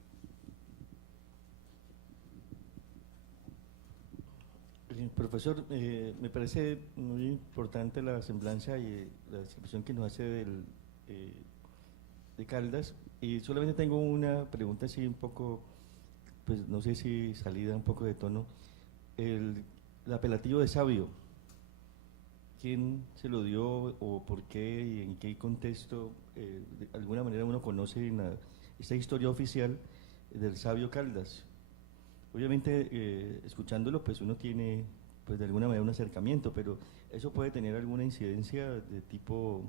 Profesor, me parece muy importante la semblanza y la descripción que nos hace de Caldas, y solamente tengo una pregunta así un poco, pues no sé si salida un poco de tono. El apelativo de sabio, ¿quién se lo dio o por qué y en qué contexto? De alguna manera uno conoce en esta historia oficial del sabio Caldas. Obviamente, escuchándolo, pues uno tiene, pues de alguna manera un acercamiento, pero eso puede tener alguna incidencia de tipo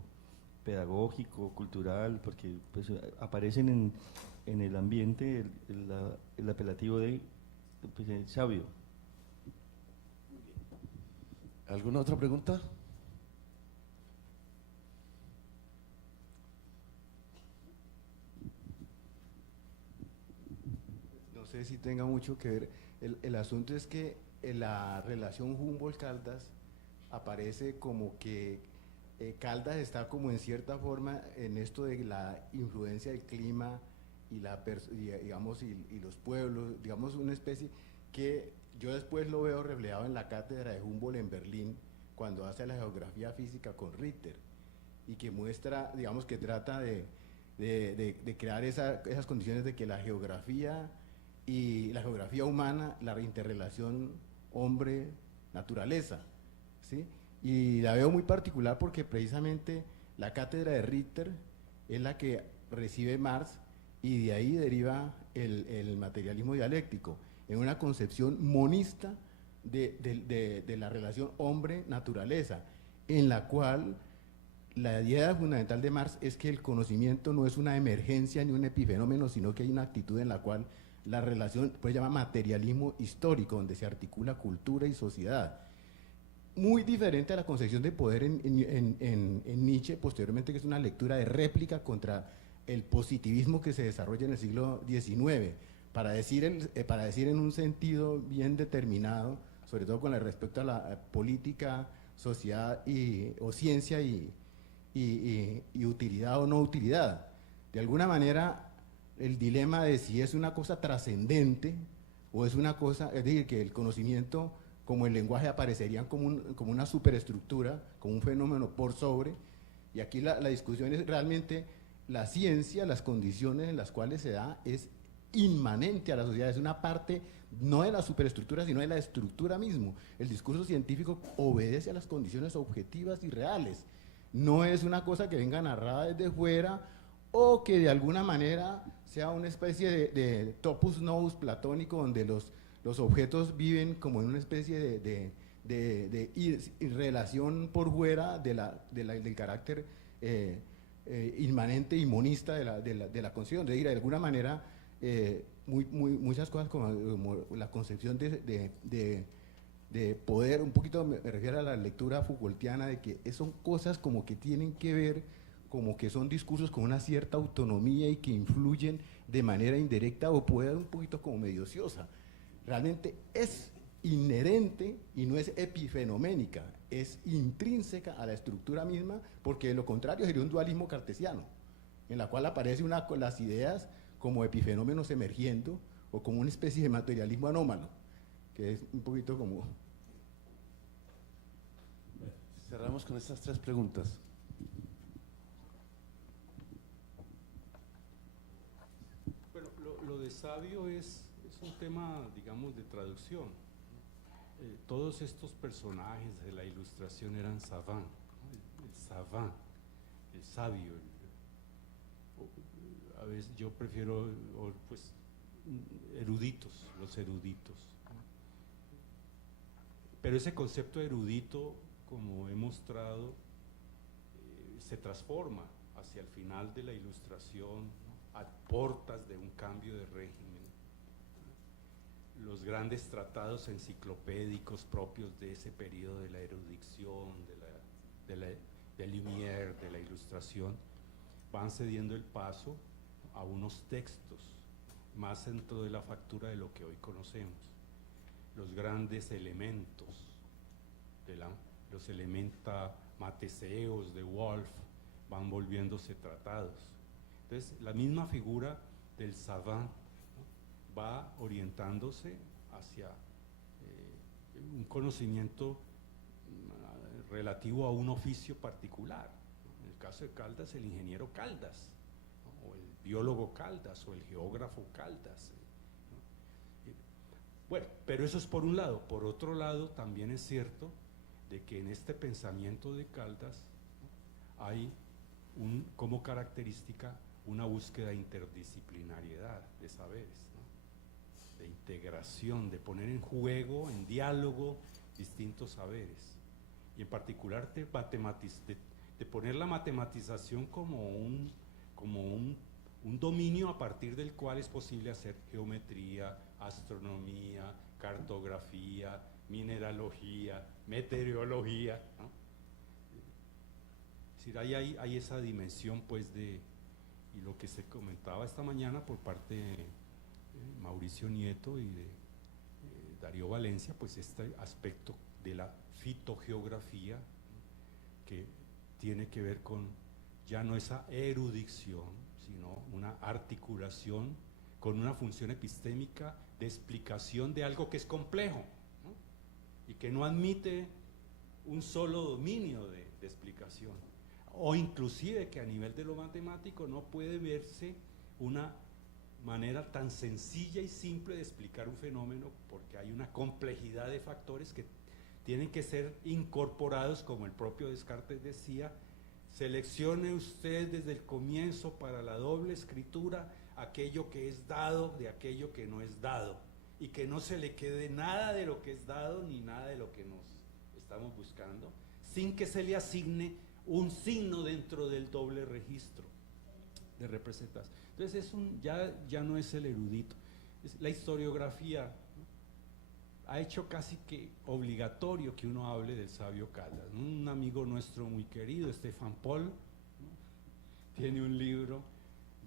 pedagógico, cultural, porque pues aparecen en el ambiente el apelativo de pues, sabio. ¿Alguna otra pregunta? No sé si tenga mucho que ver. El asunto es que en la relación Humboldt-Caldas aparece como que Caldas está como en cierta forma en esto de la influencia del clima y los pueblos, digamos una especie que yo después lo veo reflejado en la cátedra de Humboldt en Berlín, cuando hace la geografía física con Ritter, y que muestra, digamos que trata de crear esas condiciones de que la geografía y la geografía humana, la interrelación hombre-naturaleza, ¿sí? Y la veo muy particular porque precisamente la cátedra de Ritter es la que recibe Marx, y de ahí deriva el materialismo dialéctico, en una concepción monista de la relación hombre-naturaleza, en la cual la idea fundamental de Marx es que el conocimiento no es una emergencia ni un epifenómeno, sino que hay una actitud en la cual la relación, pues, se llama materialismo histórico, donde se articula cultura y sociedad. Muy diferente a la concepción de poder en Nietzsche, posteriormente, que es una lectura de réplica contra el positivismo que se desarrolla en el siglo XIX, para decir en un sentido bien determinado, sobre todo con respecto a la política, sociedad o ciencia y utilidad o no utilidad. De alguna manera, el dilema de si es una cosa trascendente o es una cosa, es decir, que el conocimiento como el lenguaje aparecerían como una superestructura, como un fenómeno por sobre, y aquí la discusión es realmente la ciencia, las condiciones en las cuales se da, es inmanente a la sociedad, es una parte no de la superestructura, sino de la estructura mismo. El discurso científico obedece a las condiciones objetivas y reales, no es una cosa que venga narrada desde fuera o que de alguna manera sea una especie de topus nous platónico, donde los objetos viven como en una especie de relación por fuera del carácter inmanente y monista de la concepción. De alguna manera, muchas cosas como la concepción de poder, un poquito me refiero a la lectura Foucaultiana, de que son cosas como que tienen que ver, como que son discursos con una cierta autonomía y que influyen de manera indirecta o puede ser un poquito como medio ociosa. Realmente es inherente y no es epifenoménica, es intrínseca a la estructura misma, porque de lo contrario sería un dualismo cartesiano, en la cual aparece las ideas como epifenómenos emergiendo o como una especie de materialismo anómalo, que es un poquito como... Cerramos con estas 3 preguntas. Bueno, lo de sabio es un tema, digamos, de traducción. Todos estos personajes de la ilustración eran savant, ¿no? El savant, el sabio. A veces yo prefiero, pues, eruditos, los eruditos, ¿no? Pero ese concepto de erudito, como he mostrado, se transforma hacia el final de la ilustración, ¿no? A portas de un cambio de régimen. Los grandes tratados enciclopédicos propios de ese periodo de la erudición, de Lumière, de la ilustración, van cediendo el paso a unos textos más dentro de la factura de lo que hoy conocemos. Los grandes elementos, los elementa mateseos de Wolf, van volviéndose tratados. Entonces, la misma figura del savant, ¿no?, va orientándose hacia un conocimiento relativo a un oficio particular, ¿no? En el caso de Caldas, el ingeniero Caldas, ¿no?, o el biólogo Caldas, o el geógrafo Caldas, ¿no? Bueno, pero eso es por un lado. Por otro lado, también es cierto de que en este pensamiento de Caldas, ¿no?, hay como característica una búsqueda de interdisciplinariedad de saberes, ¿no?, de integración, de poner en juego, en diálogo, distintos saberes, y en particular de poner la matematización como un dominio a partir del cual es posible hacer geometría, astronomía, cartografía, mineralogía, meteorología, ¿no? Es decir, hay esa dimensión, pues, y lo que se comentaba esta mañana por parte de Mauricio Nieto y de Darío Valencia, pues este aspecto de la fitogeografía, ¿no?, que tiene que ver con ya no esa erudición, sino una articulación con una función epistémica de explicación de algo que es complejo, ¿no?, y que no admite un solo dominio de explicación, o inclusive que a nivel de lo matemático no puede verse una manera tan sencilla y simple de explicar un fenómeno, porque hay una complejidad de factores que tienen que ser incorporados, como el propio Descartes decía: seleccione usted desde el comienzo para la doble escritura aquello que es dado de aquello que no es dado, y que no se le quede nada de lo que es dado ni nada de lo que nos estamos buscando, sin que se le asigne un signo dentro del doble registro de representación. Entonces ya no es el erudito, es la historiografía, ¿no?, ha hecho casi que obligatorio que uno hable del sabio Caldas. Un amigo nuestro muy querido, Stefan Poll, ¿no?, tiene un libro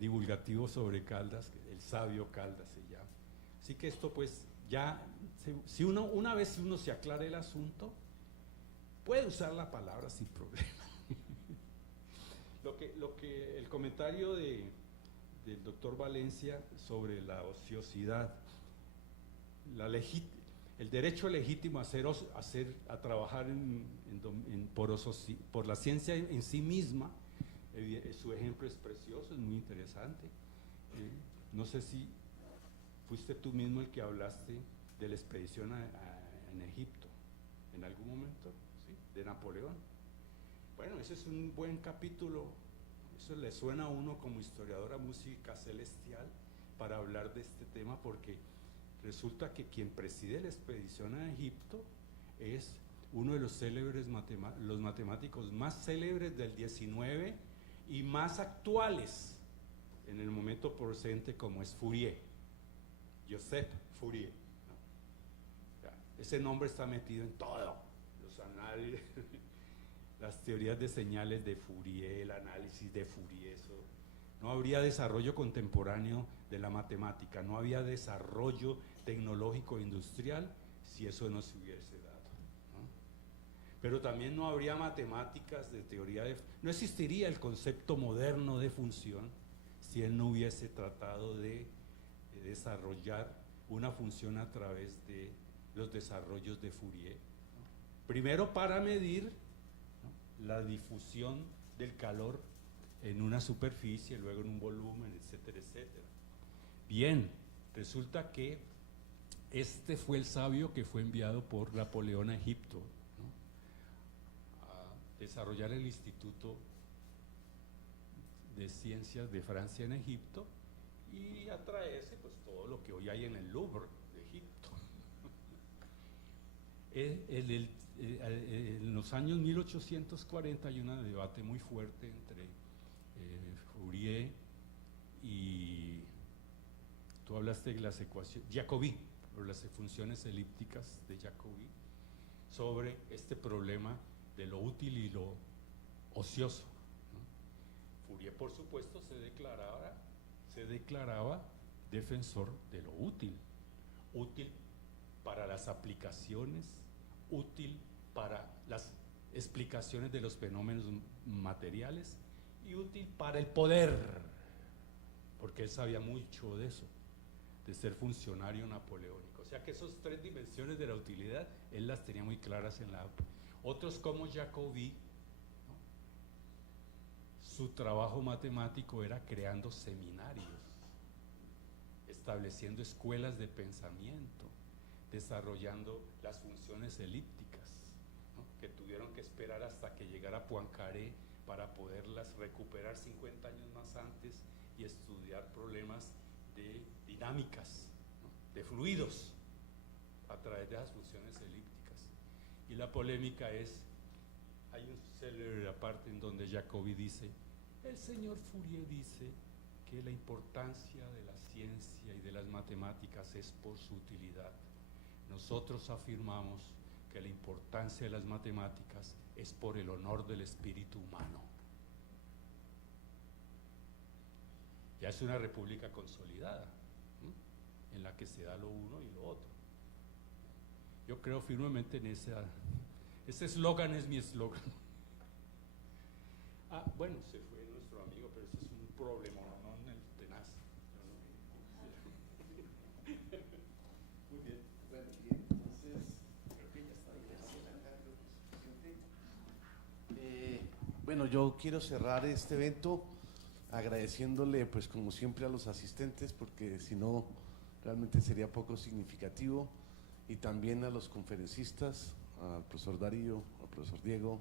divulgativo sobre Caldas, el sabio Caldas se llama. Así que esto, pues, ya, si una vez uno se aclara el asunto, puede usar la palabra sin problema. Lo que el comentario del doctor Valencia sobre la ociosidad, el derecho legítimo a trabajar por la ciencia en sí misma, su ejemplo es precioso, es muy interesante. No sé si fuiste tú mismo el que hablaste de la expedición en Egipto, en algún momento, ¿sí?, de Napoleón. Bueno, ese es un buen capítulo, eso le suena a uno como historiador a música celestial para hablar de este tema, porque resulta que quien preside la expedición a Egipto es uno de los los matemáticos más célebres del 19 y más actuales en el momento presente, como es Fourier, Joseph Fourier, ¿no? O sea, ese nombre está metido en todo, los análisis, las teorías de señales de Fourier, el análisis de Fourier. Eso, no habría desarrollo contemporáneo de la matemática, no había desarrollo tecnológico e industrial si eso no se hubiese dado, ¿no? Pero también no habría matemáticas de teoría no existiría el concepto moderno de función si él no hubiese tratado de desarrollar una función a través de los desarrollos de Fourier, ¿no? Primero para medir, ¿no?, la difusión del calor en una superficie, luego en un volumen, etcétera, etcétera. Bien, resulta que este fue el sabio que fue enviado por Napoleón a Egipto, ¿no?, a desarrollar el Instituto de Ciencias de Francia en Egipto y a traerse pues todo lo que hoy hay en el Louvre de Egipto. En los años 1840 hay un debate muy fuerte entre Fourier y, tú hablaste de las ecuaciones, Jacobi, o las funciones elípticas de Jacobi, sobre este problema de lo útil y lo ocioso, ¿no? Fourier, por supuesto, se declaraba defensor de lo útil, útil para las aplicaciones, útil para las explicaciones de los fenómenos materiales y útil para el poder, porque él sabía mucho de eso, de ser funcionario napoleónico. O sea que esas tres dimensiones de la utilidad, él las tenía muy claras en la... Otros como Jacobi, ¿no?, su trabajo matemático era creando seminarios, estableciendo escuelas de pensamiento, desarrollando las funciones elípticas, ¿no?, que tuvieron que esperar hasta que llegara Poincaré para poderlas recuperar 50 años más antes y estudiar problemas de dinámicas, ¿no?, de fluidos a través de las funciones elípticas. Y la polémica es, hay un célebre aparte en donde Jacobi dice, el señor Fourier dice que la importancia de la ciencia y de las matemáticas es por su utilidad. Nosotros afirmamos que la importancia de las matemáticas es por el honor del espíritu humano. Ya es una república consolidada, ¿no?, en la que se da lo uno y lo otro. Yo creo firmemente en ese eslogan es mi eslogan. Bueno, se fue nuestro amigo, pero ese es un problema, no en el tenaz. Muy bien, bueno, y entonces creo que ya está bien. Bueno, yo quiero cerrar este evento agradeciéndole, pues como siempre, a los asistentes, porque si no, realmente sería poco significativo, y también a los conferencistas, al profesor Darío, al profesor Diego,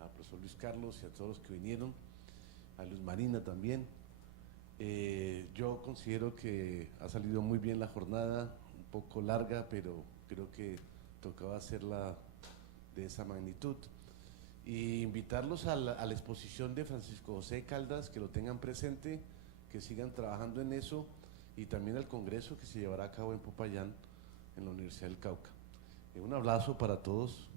al profesor Luis Carlos y a todos los que vinieron, a Luz Marina también. Yo considero que ha salido muy bien la jornada, un poco larga, pero creo que tocaba hacerla de esa magnitud. Y invitarlos a la exposición de Francisco José Caldas, que lo tengan presente, que sigan trabajando en eso, y también al congreso que se llevará a cabo en Popayán, en la Universidad del Cauca. Un abrazo para todos.